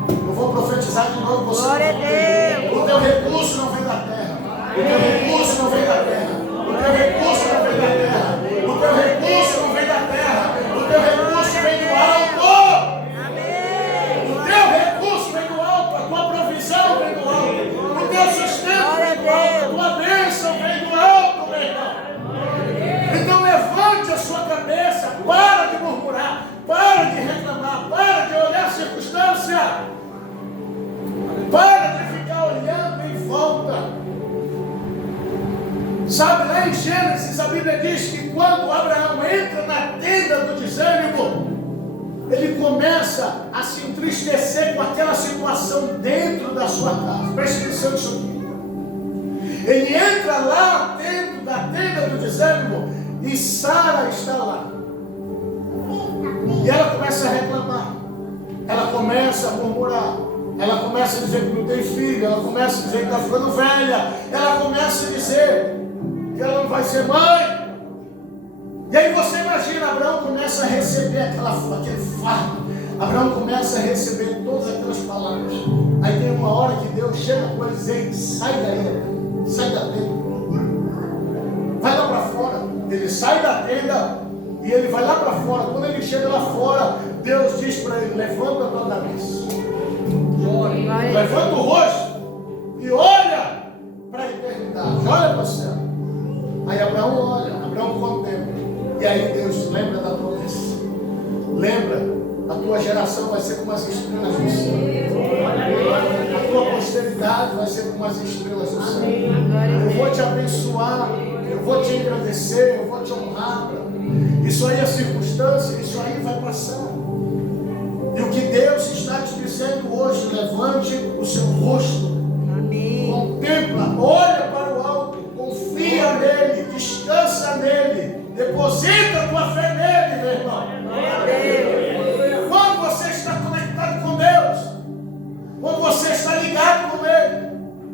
Eu vou profetizar de novo você. Glória a Deus. O teu recurso não vem da terra. O teu recurso não vem da terra. O teu recurso não vem da terra. O teu recurso não vem da terra. O teu recurso vem do alto. Amém. O teu recurso vem do alto. A tua provisão vem do alto. O teu sustento vem do alto. A tua bênção vem do alto, meu irmão. Então levante a sua cabeça. Para de murmurar. Para de reclamar. Para de olhar a circunstância. Para de ficar olhando em volta. Sabe, lá em Gênesis a Bíblia diz que quando Abraão entra na tenda do desânimo, ele começa a se entristecer com aquela situação dentro da sua casa. Preste atenção nisso aqui. Ele entra lá dentro da tenda do desânimo e Sara está lá. E ela começa a reclamar. Ela começa a murmurar. Ela começa a dizer que não tem filho. Ela começa a dizer que está ficando velha. Ela começa a dizer que ela não vai ser mãe. E aí você imagina, Abraão começa a receber aquele fardo. Abraão começa a receber todas aquelas palavras. Aí tem uma hora que Deus chega com ele e diz: sai daí, sai da tenda, vai lá para fora. Ele sai da tenda e ele vai lá para fora. Quando ele chega lá fora, Deus diz para ele: levanta a tua cabeça, levanta o rosto e olha para a eternidade, olha para o céu. Aí Abraão olha, Abraão contempla. E aí Deus lembra da promessa. Lembra, a tua geração vai ser como as estrelas do céu. A tua posteridade vai ser como as estrelas do céu. Eu vou te abençoar, eu vou te agradecer, eu vou te honrar. Isso aí é circunstância, isso aí vai passar. E o que Deus está te dizendo hoje: levante o seu rosto. Amém. Contempla, olha para o alto, confia nele, descansa nele, deposita a tua fé nele, meu irmão. Quando você está conectado com Deus, quando você está ligado com ele,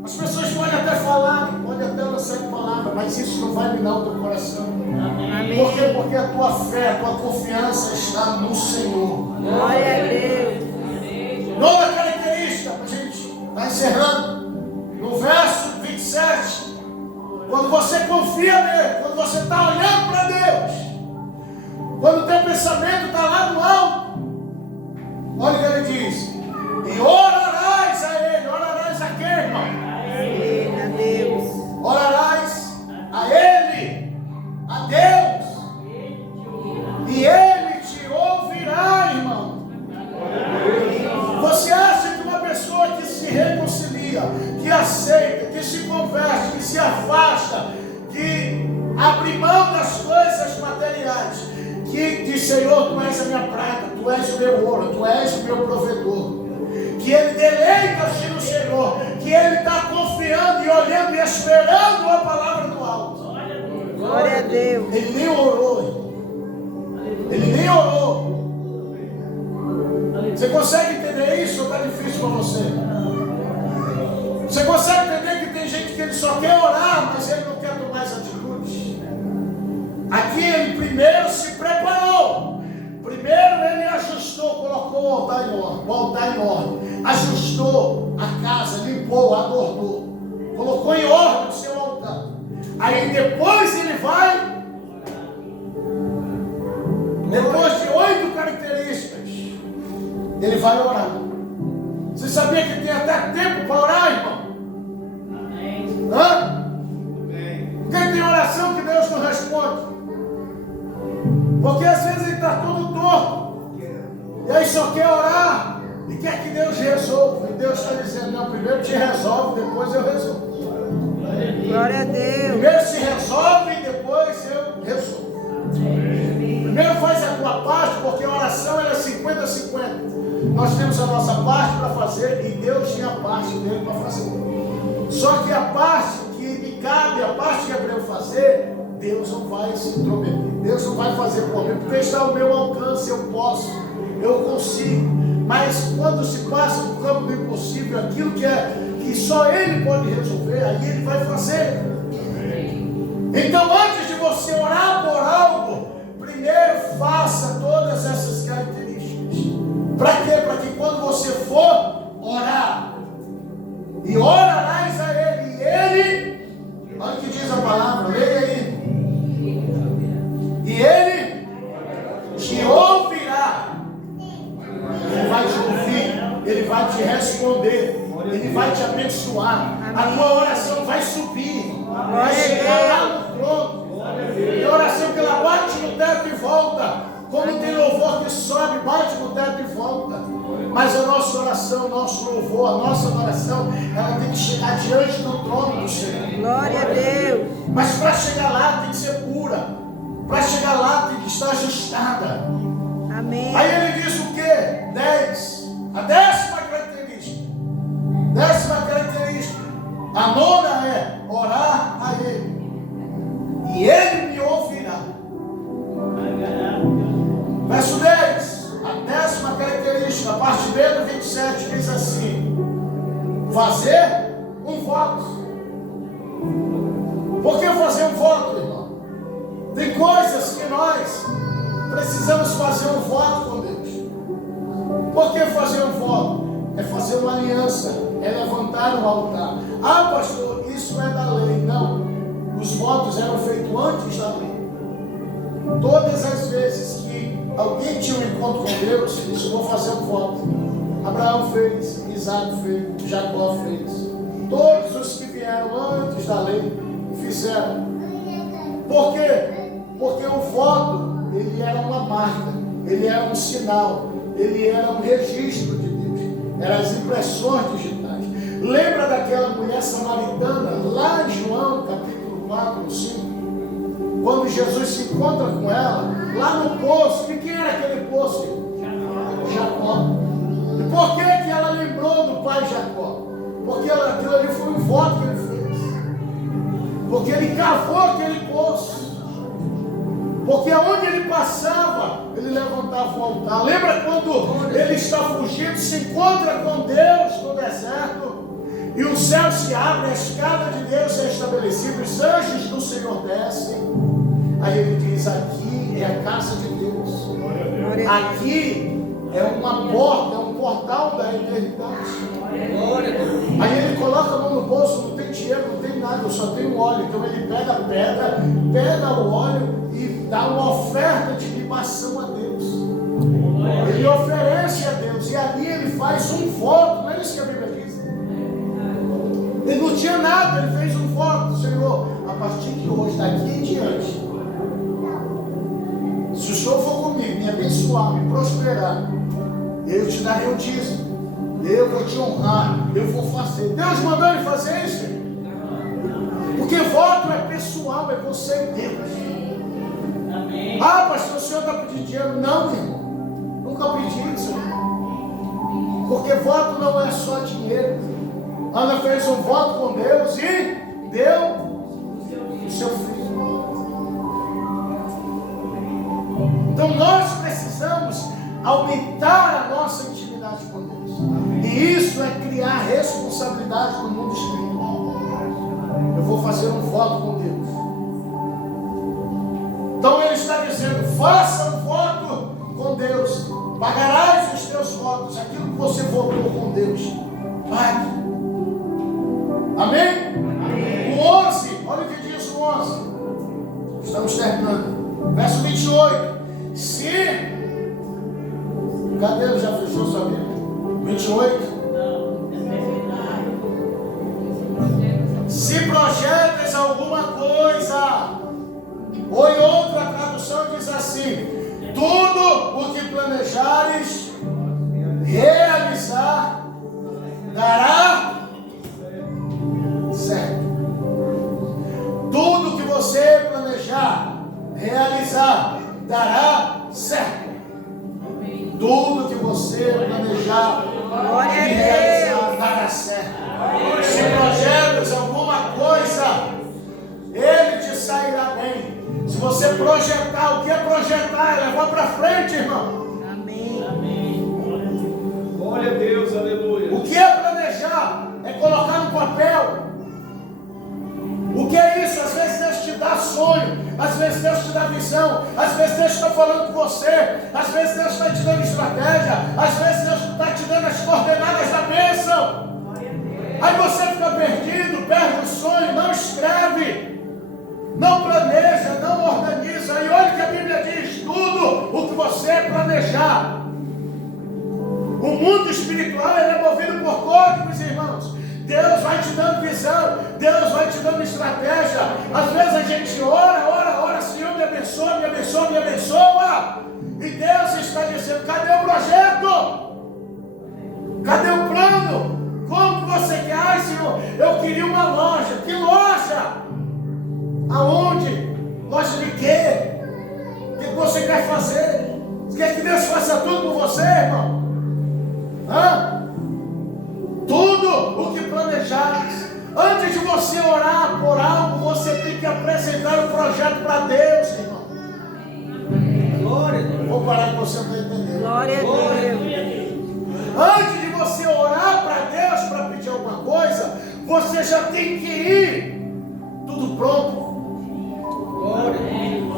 as pessoas podem até falar, podem até lançar palavra, mas isso não vai minar o teu coração. Amém. Por quê? Porque a tua fé, a tua confiança está no Senhor. Glória a Deus. Nova característica, a gente está encerrando. No verso 27, quando você confia nele, quando você está olhando para Deus, quando o teu pensamento está lá no alto, olha o que ele diz: e orarás a ele. Orarás a quem, irmão? Amém. A Deus. Orarás a ele, a Deus, e ele te ouvirá, irmão. Você acha que uma pessoa que se reconcilia, que aceita, que se converte, que se afasta, que abre mão das coisas materiais, que diz: Senhor, tu és a minha prata, tu és o meu ouro, tu és o meu provedor, que ele deleita-se no Senhor, que ele está confiando e olhando e esperando a palavra do alto. Glória a Deus. Ele nem orou. Ele nem orou. Você consegue entender isso ou está difícil para você? Você consegue entender que tem gente que ele só quer orar, mas ele não quer tomar as atitudes? Aqui ele primeiro se preparou. Primeiro ele ajustou, colocou o altar em ordem. Ajustou a casa, limpou, adornou. Colocou em ordem o seu altar. Aí depois ele vai, depois de 8 características, ele vai orar. Você sabia que tem até tempo para orar, irmão? Hã? Porque tem oração que Deus não responde. Porque às vezes ele está todo torto. E aí só quer orar e quer que Deus resolva. E Deus está dizendo: não, primeiro te resolve, depois eu resolvo. Glória a Deus. Primeiro se resolve e depois eu resolvo. Primeiro faz a tua parte, porque a oração ela é 50-50. Nós temos a nossa parte para fazer e Deus tem a parte dele para fazer. Só que a parte que me cabe, a parte que é para eu fazer, Deus não vai se intrometer. Deus não vai fazer por mim, porque está ao meu alcance, eu posso, eu consigo. Mas quando se passa no campo do impossível, aquilo que só Ele pode resolver, aí Ele vai fazer. Então, antes de você orar por algo, primeiro faça todas essas características. te ouvirá. Ele vai te ouvir, Ele vai te responder, Ele vai te abençoar. A tua oração vai subir, vai chegar lá no trono. E a oração que ela bate no teto e volta. Como tem louvor que sobe, bate no teto e volta. Mas a nossa oração, nosso louvor, a nossa adoração, ela tem que chegar diante do trono do Senhor. Glória a Deus. Mas para chegar lá tem que ser pura. Para chegar lá tem que estar ajustada. Amém. Aí ele diz o quê? 10. A 10ª característica. 10ª característica. A 9ª é orar a Ele. E Ele me ouvirá. Verso 10. A 10ª característica, a parte B do 27, diz assim: fazer um voto. Por que fazer um voto, irmão? Tem coisas que nós precisamos fazer um voto com Deus. Por que fazer um voto? É fazer uma aliança, é levantar um altar. Ah, pastor, isso é da lei. Não, os votos eram feitos antes da lei. Todas as vezes que alguém tinha um encontro com Deus, eles vão fazer um voto. Abraão fez, Isaac fez, Jacó fez. Todos os que vieram antes da lei fizeram. Por quê? Porque o voto, ele era uma marca, ele era um sinal, ele era um registro de Deus, eram as impressões digitais. Lembra daquela mulher samaritana, lá em João, capítulo 4, 5? Quando Jesus se encontra com ela, lá no poço. E quem era aquele poço? Jacó. E por que ela lembrou do pai Jacó? Porque aquilo ali foi um voto que ele fez. Porque ele cavou aquele poço. Porque aonde ele passava, ele levantava o altar. Lembra quando ele está fugindo, se encontra com Deus no deserto, e o céu se abre, a escada de Deus é estabelecida, os anjos do Senhor descem. Aí ele diz: aqui é a casa de Deus. Aqui é uma porta, é um portal da eternidade. Aí ele coloca a mão no bolso, não tem dinheiro, não tem nada, eu só tenho óleo. Então ele pega a pedra, pega o óleo e dá uma oferta de libação a Deus. Ele oferece a Deus, e ali ele faz um voto. Não é isso que a Bíblia diz? Ele não tinha nada, ele fez um voto: Senhor, a partir de hoje, daqui em diante, se o Senhor for comigo, me abençoar, me prosperar, eu te darei o dízimo, eu vou te honrar, eu vou fazer. Deus mandou ele fazer isso? Porque voto é pessoal, é você e Deus. Amém. Ah, pastor, o senhor está pedindo dinheiro? Não, irmão, nunca pedi isso. Porque voto não é só dinheiro. Ana fez um voto com Deus e deu o seu filho. Então nós precisamos aumentar a nossa intimidade com Deus. E isso é criar responsabilidade no mundo espiritual. Eu vou fazer um voto com Deus. Então ele está dizendo: faça um voto com Deus. Pagarás os teus votos, aquilo que você votou com Deus. Pague. Amém? Amém. O 11, olha o que diz o 11. Estamos terminando. Verso 28. Se, cadê ele? Já fechou sua Bíblia? 28. Se projetas alguma coisa, ou em outra tradução diz assim: tudo o que planejares realizar dará certo. Tudo que você planejar realizar dará certo. Tudo que você planejar e realizar dará certo. Se projetas alguma coisa, ele te sairá bem. Se você projetar, o que é projetar? É levar para frente, irmão. Amém. Glória a Deus, aleluia. O que é planejar? É colocar no papel. O que é isso? Às vezes Deus te dá sonho, às vezes Deus te dá visão, às vezes Deus está falando com você, às vezes Deus está te dando estratégia, às vezes Deus está te dando as coordenadas da bênção. Aí você fica perdido, perde o sonho, não escreve, não planeja, não organiza. E olha o que a Bíblia diz: tudo o que você planejar. O mundo espiritual ele é movido por códigos, irmãos. Deus vai te dando visão, Deus vai te dando estratégia. Às vezes a gente ora, Senhor me abençoa, me abençoa, me abençoa. E Deus está dizendo, cadê o projeto? Cadê o plano? Como que você quer? Ai, Senhor, eu queria uma loja. Que loja? Aonde? Loja de quê? O que você quer fazer? Você quer que Deus faça tudo por você, irmão? Tudo o que planejares. Antes de você orar por algo, você tem que apresentar o projeto para Deus, irmão. Glória a Deus. Vou parar com você para entender. Glória a Deus. Antes de você orar para Deus para pedir alguma coisa, você já tem que ir tudo pronto. Glória a Deus.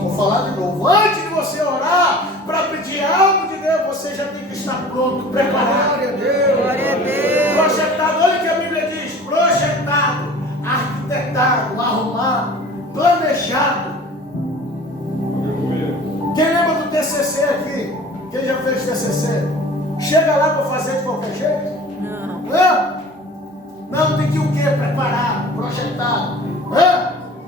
Vou falar de novo. Antes de você orar para pedir algo de Deus, você já tem que estar pronto, preparado. Glória a Deus. Glória a Deus. Projetado. Olha o que a Bíblia diz: projetado, arquitetado, arrumado, planejado. Quem lembra do TCC aqui? Quem já fez TCC? Chega lá para fazer de qualquer jeito? Não. Não, tem que o quê? Preparar, projetar,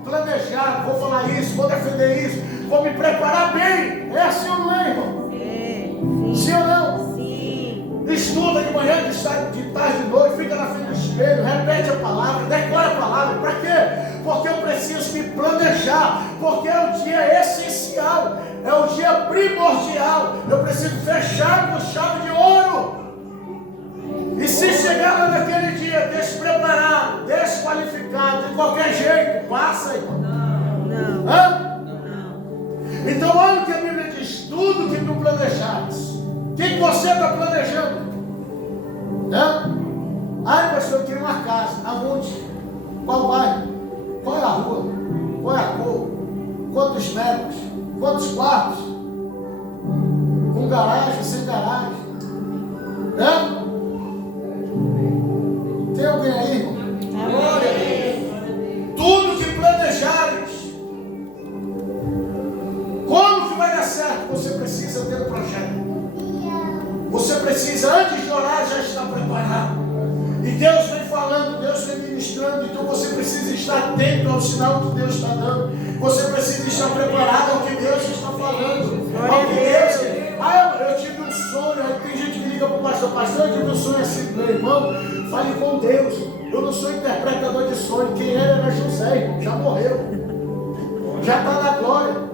planejar. Vou falar isso, vou defender isso, vou me preparar bem. É assim ou não é, irmão? É. Sim ou não? Sim. Estuda de manhã, de tarde, de noite, fica na frente do espelho, repete a palavra, declara a palavra. Para quê? Porque eu preciso me planejar, porque é o dia essencial, é o dia primordial. Eu preciso fechar com chave de ouro. E se chegar lá naquele dia despreparado, desqualificado, de qualquer jeito, passa, irmão. Não. Então olha o que a Bíblia diz: tudo que tu planejares. O que você está planejando? Ai, pastor, eu queria uma casa. Aonde? Qual bairro? Qual é a rua? Qual é a cor? Quantos metros? Quantos quartos? Com garagem, sem garagem? Tem alguém aí, irmão? Glória a Deus. Tudo que planejares. Como que vai dar certo? Você precisa ter um projeto. Você precisa, antes de orar, já estar preparado. E Deus vem falando, Deus vem ministrando. Então você precisa estar atento ao sinal que Deus está dando. Você precisa estar preparado ao que Deus está falando. Ao que Deus... eu tive um sonho. Aí tem gente que liga para o pastor: pastor, eu tive um sonho assim. Meu irmão, fale com Deus. Eu não sou interpretador de sonho. Quem era José, irmão. Já morreu. Já está na glória.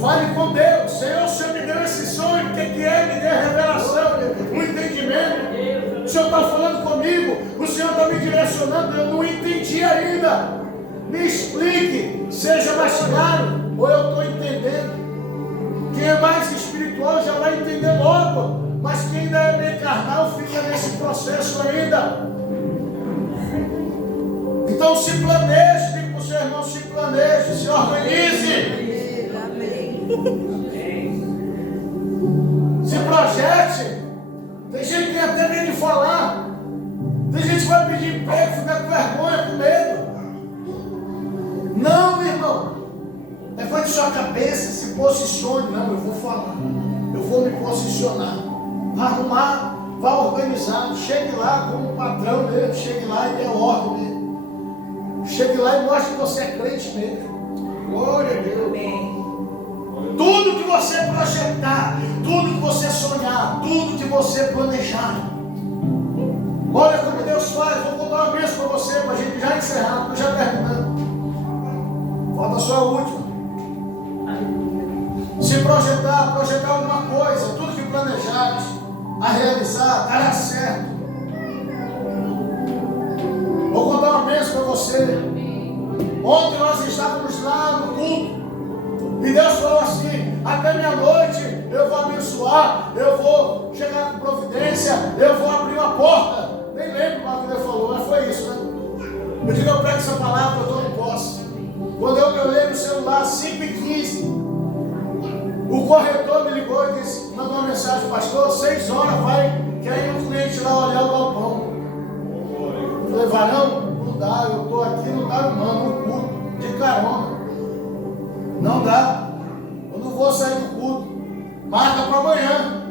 Fale com Deus. Senhor, o Senhor me deu esse sonho. O que é? Me deu revelação, um entendimento. O Senhor está falando comigo. O Senhor está me direcionando. Eu não entendi ainda. Me explique. Seja mais claro. Ou eu estou entendendo. Quem é mais espiritual já vai entender logo. Mas quem ainda é meio carnal fica nesse processo ainda. Então se planeje. Diga para o seu irmão: se planeje, se organize. Se projete. Tem gente que tem até medo de falar. Tem gente que vai pedir emprego, fica com vergonha, com medo. Não, irmão. Levante sua cabeça, se posicione. Não, eu vou falar. Eu vou me posicionar. Vá arrumar, vá organizar. Chegue lá como patrão mesmo. Chegue lá e dê ordem mesmo. Chegue lá e mostre que você é crente mesmo. Glória a Deus. Amém. Tudo que você projetar, tudo que você sonhar, tudo que você planejar. Olha como Deus faz. Vou contar uma vez para você, para a gente já encerrar, estou já terminando. Falta só a última. Se projetar alguma coisa, tudo que planejares a realizar, dará certo. Vou contar uma vez para você. Ontem nós estávamos lá no culto. E Deus falou assim: até meia-noite eu vou abençoar, eu vou chegar com providência, eu vou abrir uma porta. Nem lembro o que Deus falou, mas foi isso, né? Eu digo: eu prego essa palavra, eu estou em posse. Quando eu olhei no celular, 5h15, o corretor me ligou e disse, mandou uma mensagem: pastor, 6 horas vai, quer ir um cliente lá olhar o galpão. Eu falei: varão, não dá, eu estou aqui, não dá, não, no culto, de carona. Não dá. Eu não vou sair do culto. Marca para amanhã.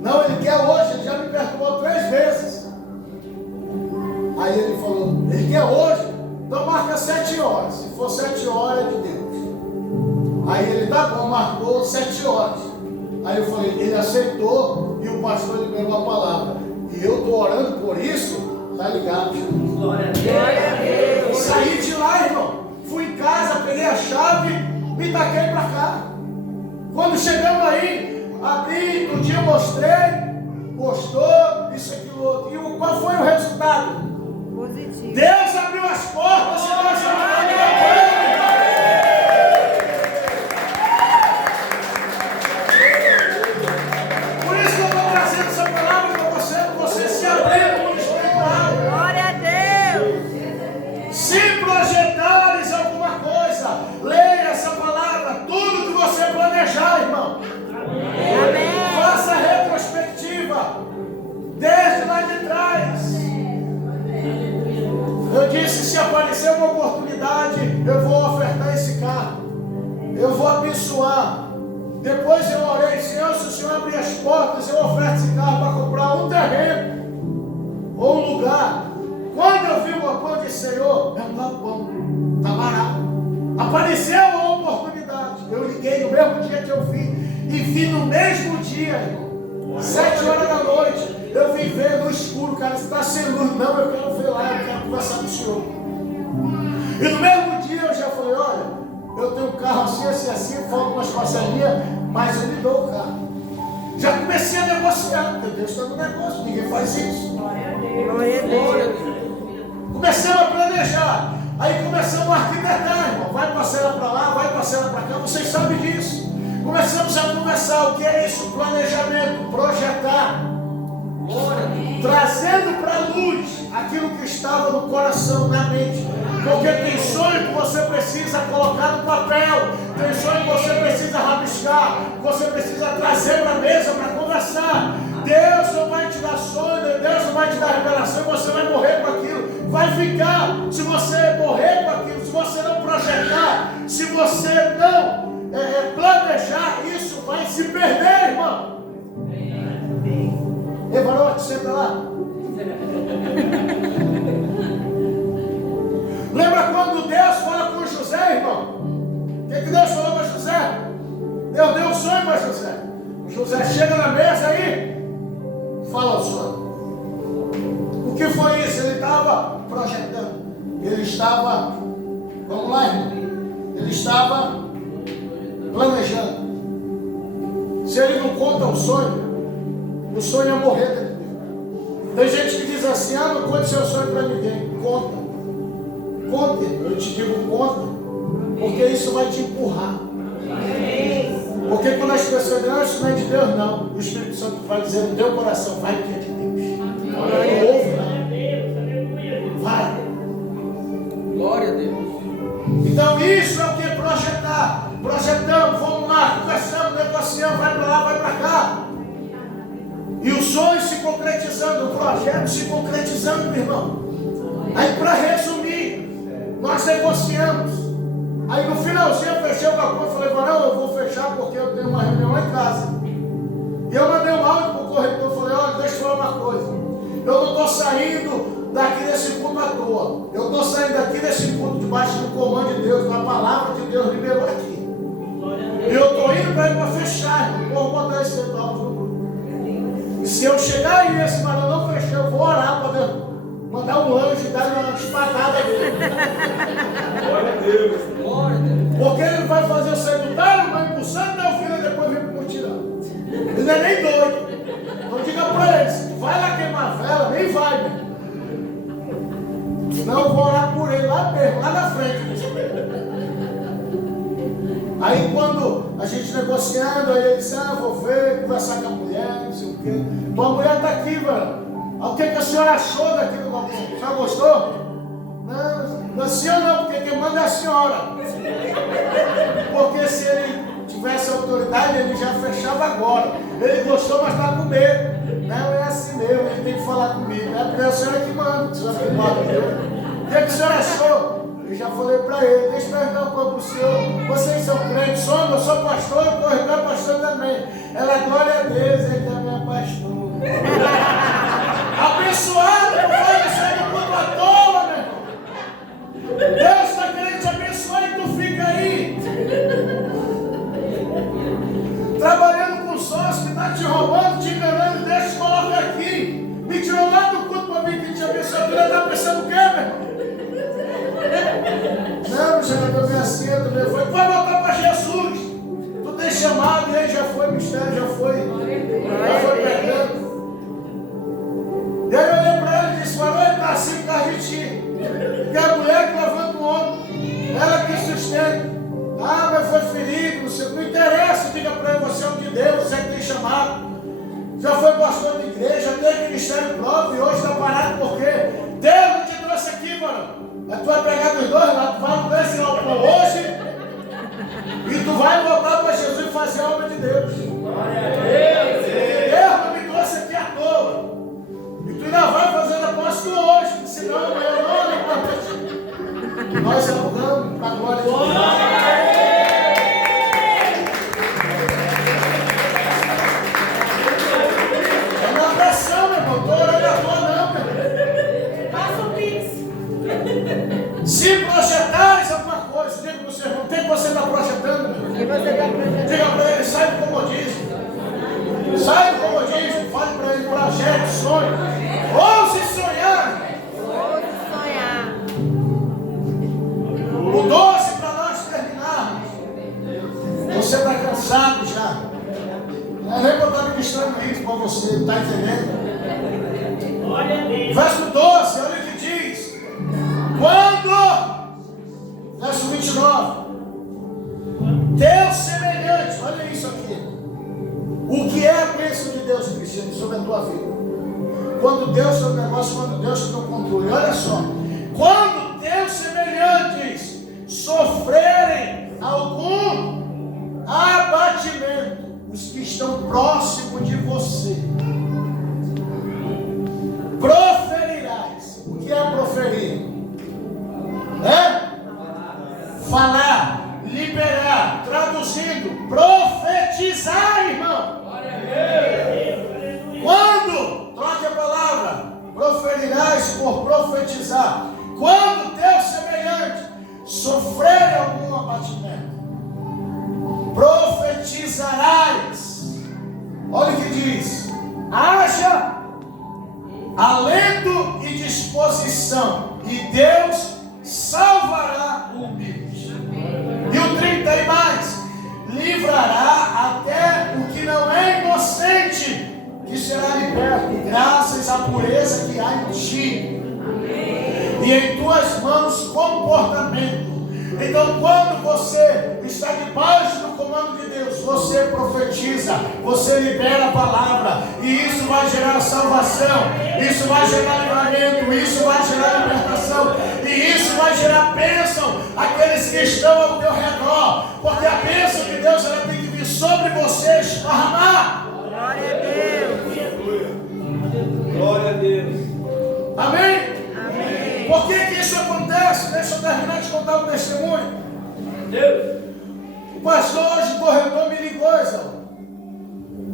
Não, ele quer hoje, ele já me perturbou 3 vezes. Aí ele falou, ele quer hoje, então marca 7 horas. Se for 7 horas é de Deus. Aí ele, tá bom, marcou 7 horas. Aí eu falei, ele aceitou e o pastor liberou a palavra. E eu estou orando por isso, tá ligado? Glória a Deus. Saí de lá, irmão. Fui em casa, peguei a chave, me taquei para cá. Quando chegamos aí, abri, no dia mostrei, gostou, isso, aquilo, outro. E qual foi o resultado? Positivo. Deus abriu as portas e nós estamos caminhando. Por isso que eu estou trazendo essa palavra para você se abrir no mundo espiritual. Glória a Deus. Se projetares alguma coisa, leia essa palavra, tudo que você planejar, irmão. Amém. Faça a retrospectiva, desde lá de trás. Eu disse, se aparecer uma oportunidade, eu vou ofertar esse carro. Eu vou abençoar. Depois eu orei, Senhor, se o Senhor abrir as portas, eu oferto esse carro para comprar um terreno ou um lugar. Quando eu vi o galpão, eu disse, Senhor, é um galpão, está barato. Apareceu a oportunidade. Eu liguei no mesmo dia que eu vi. E vi no mesmo dia, irmão, 7 horas da noite. Eu vim ver no escuro, cara, se está sem luz. Não, eu quero ver lá, eu quero conversar com o Senhor. E no mesmo dia eu já falei, olha, eu tenho um carro assim, falta umas passarinhas, mas eu lhe dou o carro. Já comecei a negociar, porque Deus está no negócio, ninguém faz isso. Glória a Deus. Começamos a planejar, aí começamos a arquitetar, irmão. Vai parcela para lá, vai parcela para cá, vocês sabem disso. Começamos a conversar, o que é isso? Planejamento, projetar. Trazendo para a luz aquilo que estava no coração, na mente. Porque tem sonho que você precisa colocar no papel, tem sonho que você precisa rabiscar, você precisa trazer para a mesa para conversar. Deus não vai te dar sonho, Deus não vai te dar revelação, você vai morrer com aquilo. Vai ficar, se você morrer com aquilo, se você não projetar, se você não planejar, isso vai se perder, irmão. Evarote, senta lá. Lembra quando Deus fala com José, irmão? O que Deus falou para José? Deus deu um sonho para José. José chega na mesa aí, fala o sonho. O que foi isso? Ele estava projetando. Ele estava, vamos lá, irmão. Ele estava planejando. Se ele não conta o sonho é morrer dentro dele. Tem gente que diz assim, não conte seu sonho para ninguém. Conta. Conte, eu te digo conta, porque isso vai te empurrar. Porque quando as pessoas dizem, isso não é de Deus, não. O Espírito Santo vai dizer no teu coração, vai que é de Deus. Ouve, vai. Glória a Deus. Então isso é o que é projetar. Projetamos, vamos lá, conversamos, negociamos, vai para lá, vai para cá. E o sonho se concretizando, o projeto se concretizando, meu irmão. Aí para resumir, nós negociamos. Aí no finalzinho eu fechei o galpão e falei, Varão, eu vou fechar porque eu tenho uma reunião lá em casa. E eu mandei um áudio para o corretor, falei, olha, deixa eu falar uma coisa. Eu não estou saindo daqui desse culto à toa. Eu estou saindo daqui desse culto debaixo do comando de Deus, da palavra de Deus liberou aqui. E eu estou indo para ele para fechar, vou botar esse áudio no grupo. E se eu chegar aí e esse varão não fechar, eu vou orar para Deus. Mandar um anjo e dar uma espadada nele. Glória a Deus. Glória a Deus. Porque ele vai fazer eu sair do talho, vai impulsando meu filho e depois vem para o mutirão. Ele não é nem doido. Então diga para ele, se tu vai lá queimar a vela, nem vai, meu. Senão eu vou orar por ele lá mesmo, lá na frente. Aí quando a gente negociando, aí ele disse, vou ver, conversar com a mulher, não sei o quê. Tua mulher está aqui, velho. O que a senhora achou daquilo? A senhora gostou? Não, senhora não, porque quem manda é a senhora. Porque se ele tivesse autoridade, ele já fechava agora. Ele gostou, mas está com medo. Não, é assim mesmo, ele tem que falar comigo. É porque é a senhora que manda, a senhora que manda. O que a senhora achou? Eu já falei para ele, deixa eu perguntar uma coisa para o senhor. Vocês são crentes? Somos, eu sou pastor, eu corretor pastor também. Ela, glória a Deus, ele também é pastor. Abençoado, não faz isso aí no culto à toa, meu irmão. Deus está querendo te abençoar e tu fica aí. Trabalhando com sócio que está te roubando, te enganando, deixa te colocar aqui. Me tirou lá do culto para mim que te abençoou. Tu está pensando o quê, meu irmão? Não, eu me assento, vai voltar para Jesus. Tu tem chamado, e aí já foi mistério, já foi pregando. E aí eu olhei para ele e disse, mas ele está assim por causa de ti. Que a mulher que levanta o ombro, ela que sustenta. Ah, mas foi ferido, não interessa, diga para ele, você é um de Deus, você é que tem chamado. Já foi pastor de igreja, tem ministério próprio e hoje está parado por quê? Deus não te trouxe aqui, mano. Mas tu vai pegar dos dois lá, tu vai mudar esse algo hoje e tu vai voltar para Jesus e fazer a obra de Deus. Deus não me trouxe aqui à toa. E tu ainda vai fazendo apóstolo hoje, senão amanhã não olha para ti. Nós alugamos para a glória de Deus. Se projetares alguma coisa, diga para o seu irmão, o que você está projetando? Diga para ele, sai do comodismo. Sai do comodismo, fale para ele, projete, sonhe. Ouse sonhar. O 12 para nós terminarmos. Você está cansado já. Não é nem para estar ministrando isso para você, está entendendo? Verso 12, olha o que diz. Quando, verso 29, Deus semelhante, olha isso aqui. O que é a bênção de Deus, Cristiano, sobre a tua vida? Quando Deus tem o negócio, quando Deus tem o controle, olha só. Quando Deus semelhantes sofrerem algum abatimento, os que estão próximos de você, proferirás. O que é proferir? Falar, liberar, traduzindo, profetizar, irmão. Quando, troque a palavra, proferirás por profetizar. Quando teu semelhante sofrer algum abatimento, profetizarás. Olha o que diz: haja alento e disposição, e Deus salvará o humilde. E o 30 e mais, livrará até o que não é inocente, que será liberto, graças à pureza que há em ti. E em tuas mãos comportamento. Então, quando você está debaixo do comando de Deus, você profetiza, você libera a palavra, e isso vai gerar salvação, isso vai gerar livramento, isso vai gerar libertação, e isso vai gerar bênção àqueles que estão ao teu redor, porque a bênção de Deus ela tem que vir sobre você, esparramar. Glória a Deus. Glória a Deus. Amém? Amém. Por que isso acontece? Deixa eu terminar de contar o testemunho. Deus. O pastor hoje, corretor, me ligou,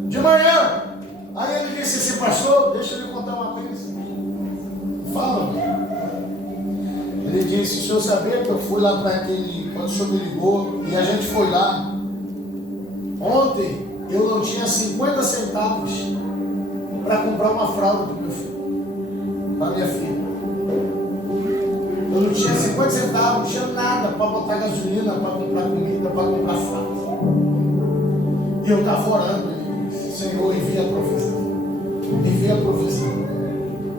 de manhã. Aí ele disse assim, pastor, deixa eu lhe contar uma coisa. Fala. Ele disse, o senhor sabia que eu fui lá para aquele, quando o senhor me ligou, e a gente foi lá. Ontem eu não tinha 50 centavos para comprar uma fralda para meu filho, para minha filha. Eu não tinha 50 centavos, não tinha nada para botar gasolina, para comprar comida, para comprar fralda. E eu estava orando, ele disse, Senhor, envia a provisão. Envia a provisão.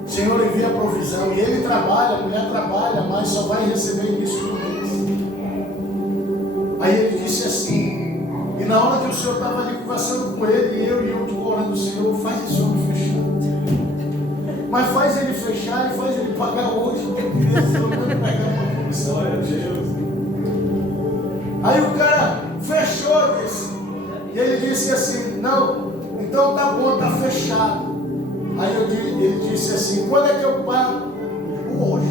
Senhor, envia a provisão. E ele trabalha, a mulher trabalha, mas só vai receber isso por mês. Aí ele disse assim, e na hora que o Senhor estava ali conversando com ele, e eu orando, Senhor, faz esse homem fechar. Mas faz ele fechar e faz ele pagar hoje, porque eu queria ser pegar uma comissão. Aí o cara fechou, disse, e ele disse assim, não, então tá bom, tá fechado. Aí ele disse assim, quando é que eu pago? pegou hoje.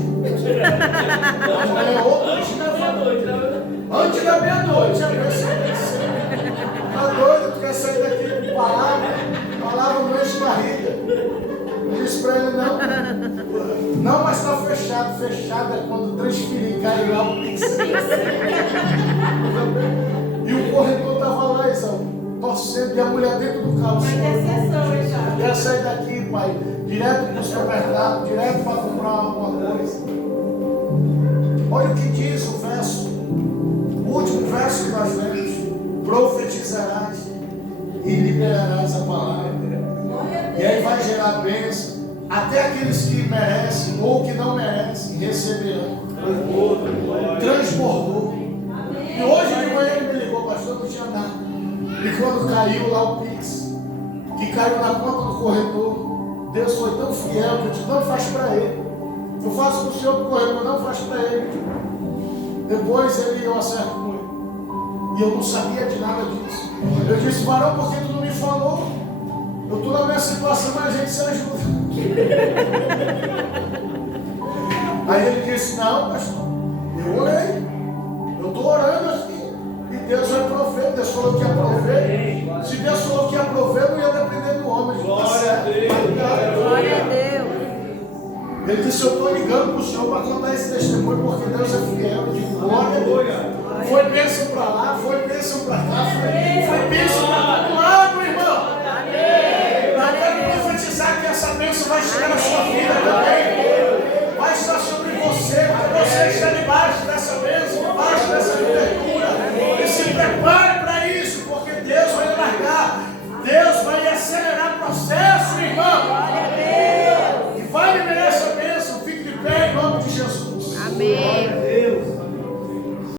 Amanhã é outro, antes da meia-noite. Tá doido, tu quer sair daqui com palavra não enche barriga. Eu disse pra ele, não, mas tá fechado. Fechado é quando transferir, caiu lá o Pix. E o corretor tava lá, Isaú, torcendo, e a mulher dentro do carro. Vai ter sessão, hein, já? Quer sair daqui, pai, direto pro supermercado, direto para comprar alguma coisa. Olha o que diz o verso, o último verso que nós lemos: profetizarás e liberarás a palavra. E aí vai gerar bênção. Até aqueles que merecem ou que não merecem receberão. Transbordou. E hoje de manhã ele me ligou, pastor, não tinha nada. E quando caiu lá o Pix, que caiu na conta do corretor, Deus foi tão fiel que eu disse, não faz para ele. Eu faço para o senhor, para o corretor, não faz para ele. Depois eu acerto com ele. E eu não sabia de nada disso. Eu disse, varão, por que tu não me falou? Eu estou na minha situação, mas a gente se ajuda. Aí ele disse, não, pastor, eu orei. Eu estou orando aqui. E Deus vai prover. Deus falou que ia prover. Se Deus falou que ia prover, não ia depender do homem. Glória a Deus. Glória a Deus. Ele disse, eu estou ligando para o Senhor para contar esse testemunho, porque Deus é fiel. Eu digo, glória a Deus. Foi bênção para lá, foi bênção para cá, foi bênção para todo lado, irmão. Eu quero profetizar que essa bênção vai chegar na sua vida também. Vai estar sobre você, porque você está debaixo dessa bênção, debaixo dessa cobertura. E se prepare para isso, porque Deus vai largar, Deus vai acelerar o processo, irmão. E vai liberar essa bênção. Fique de pé em nome de Jesus. Amém.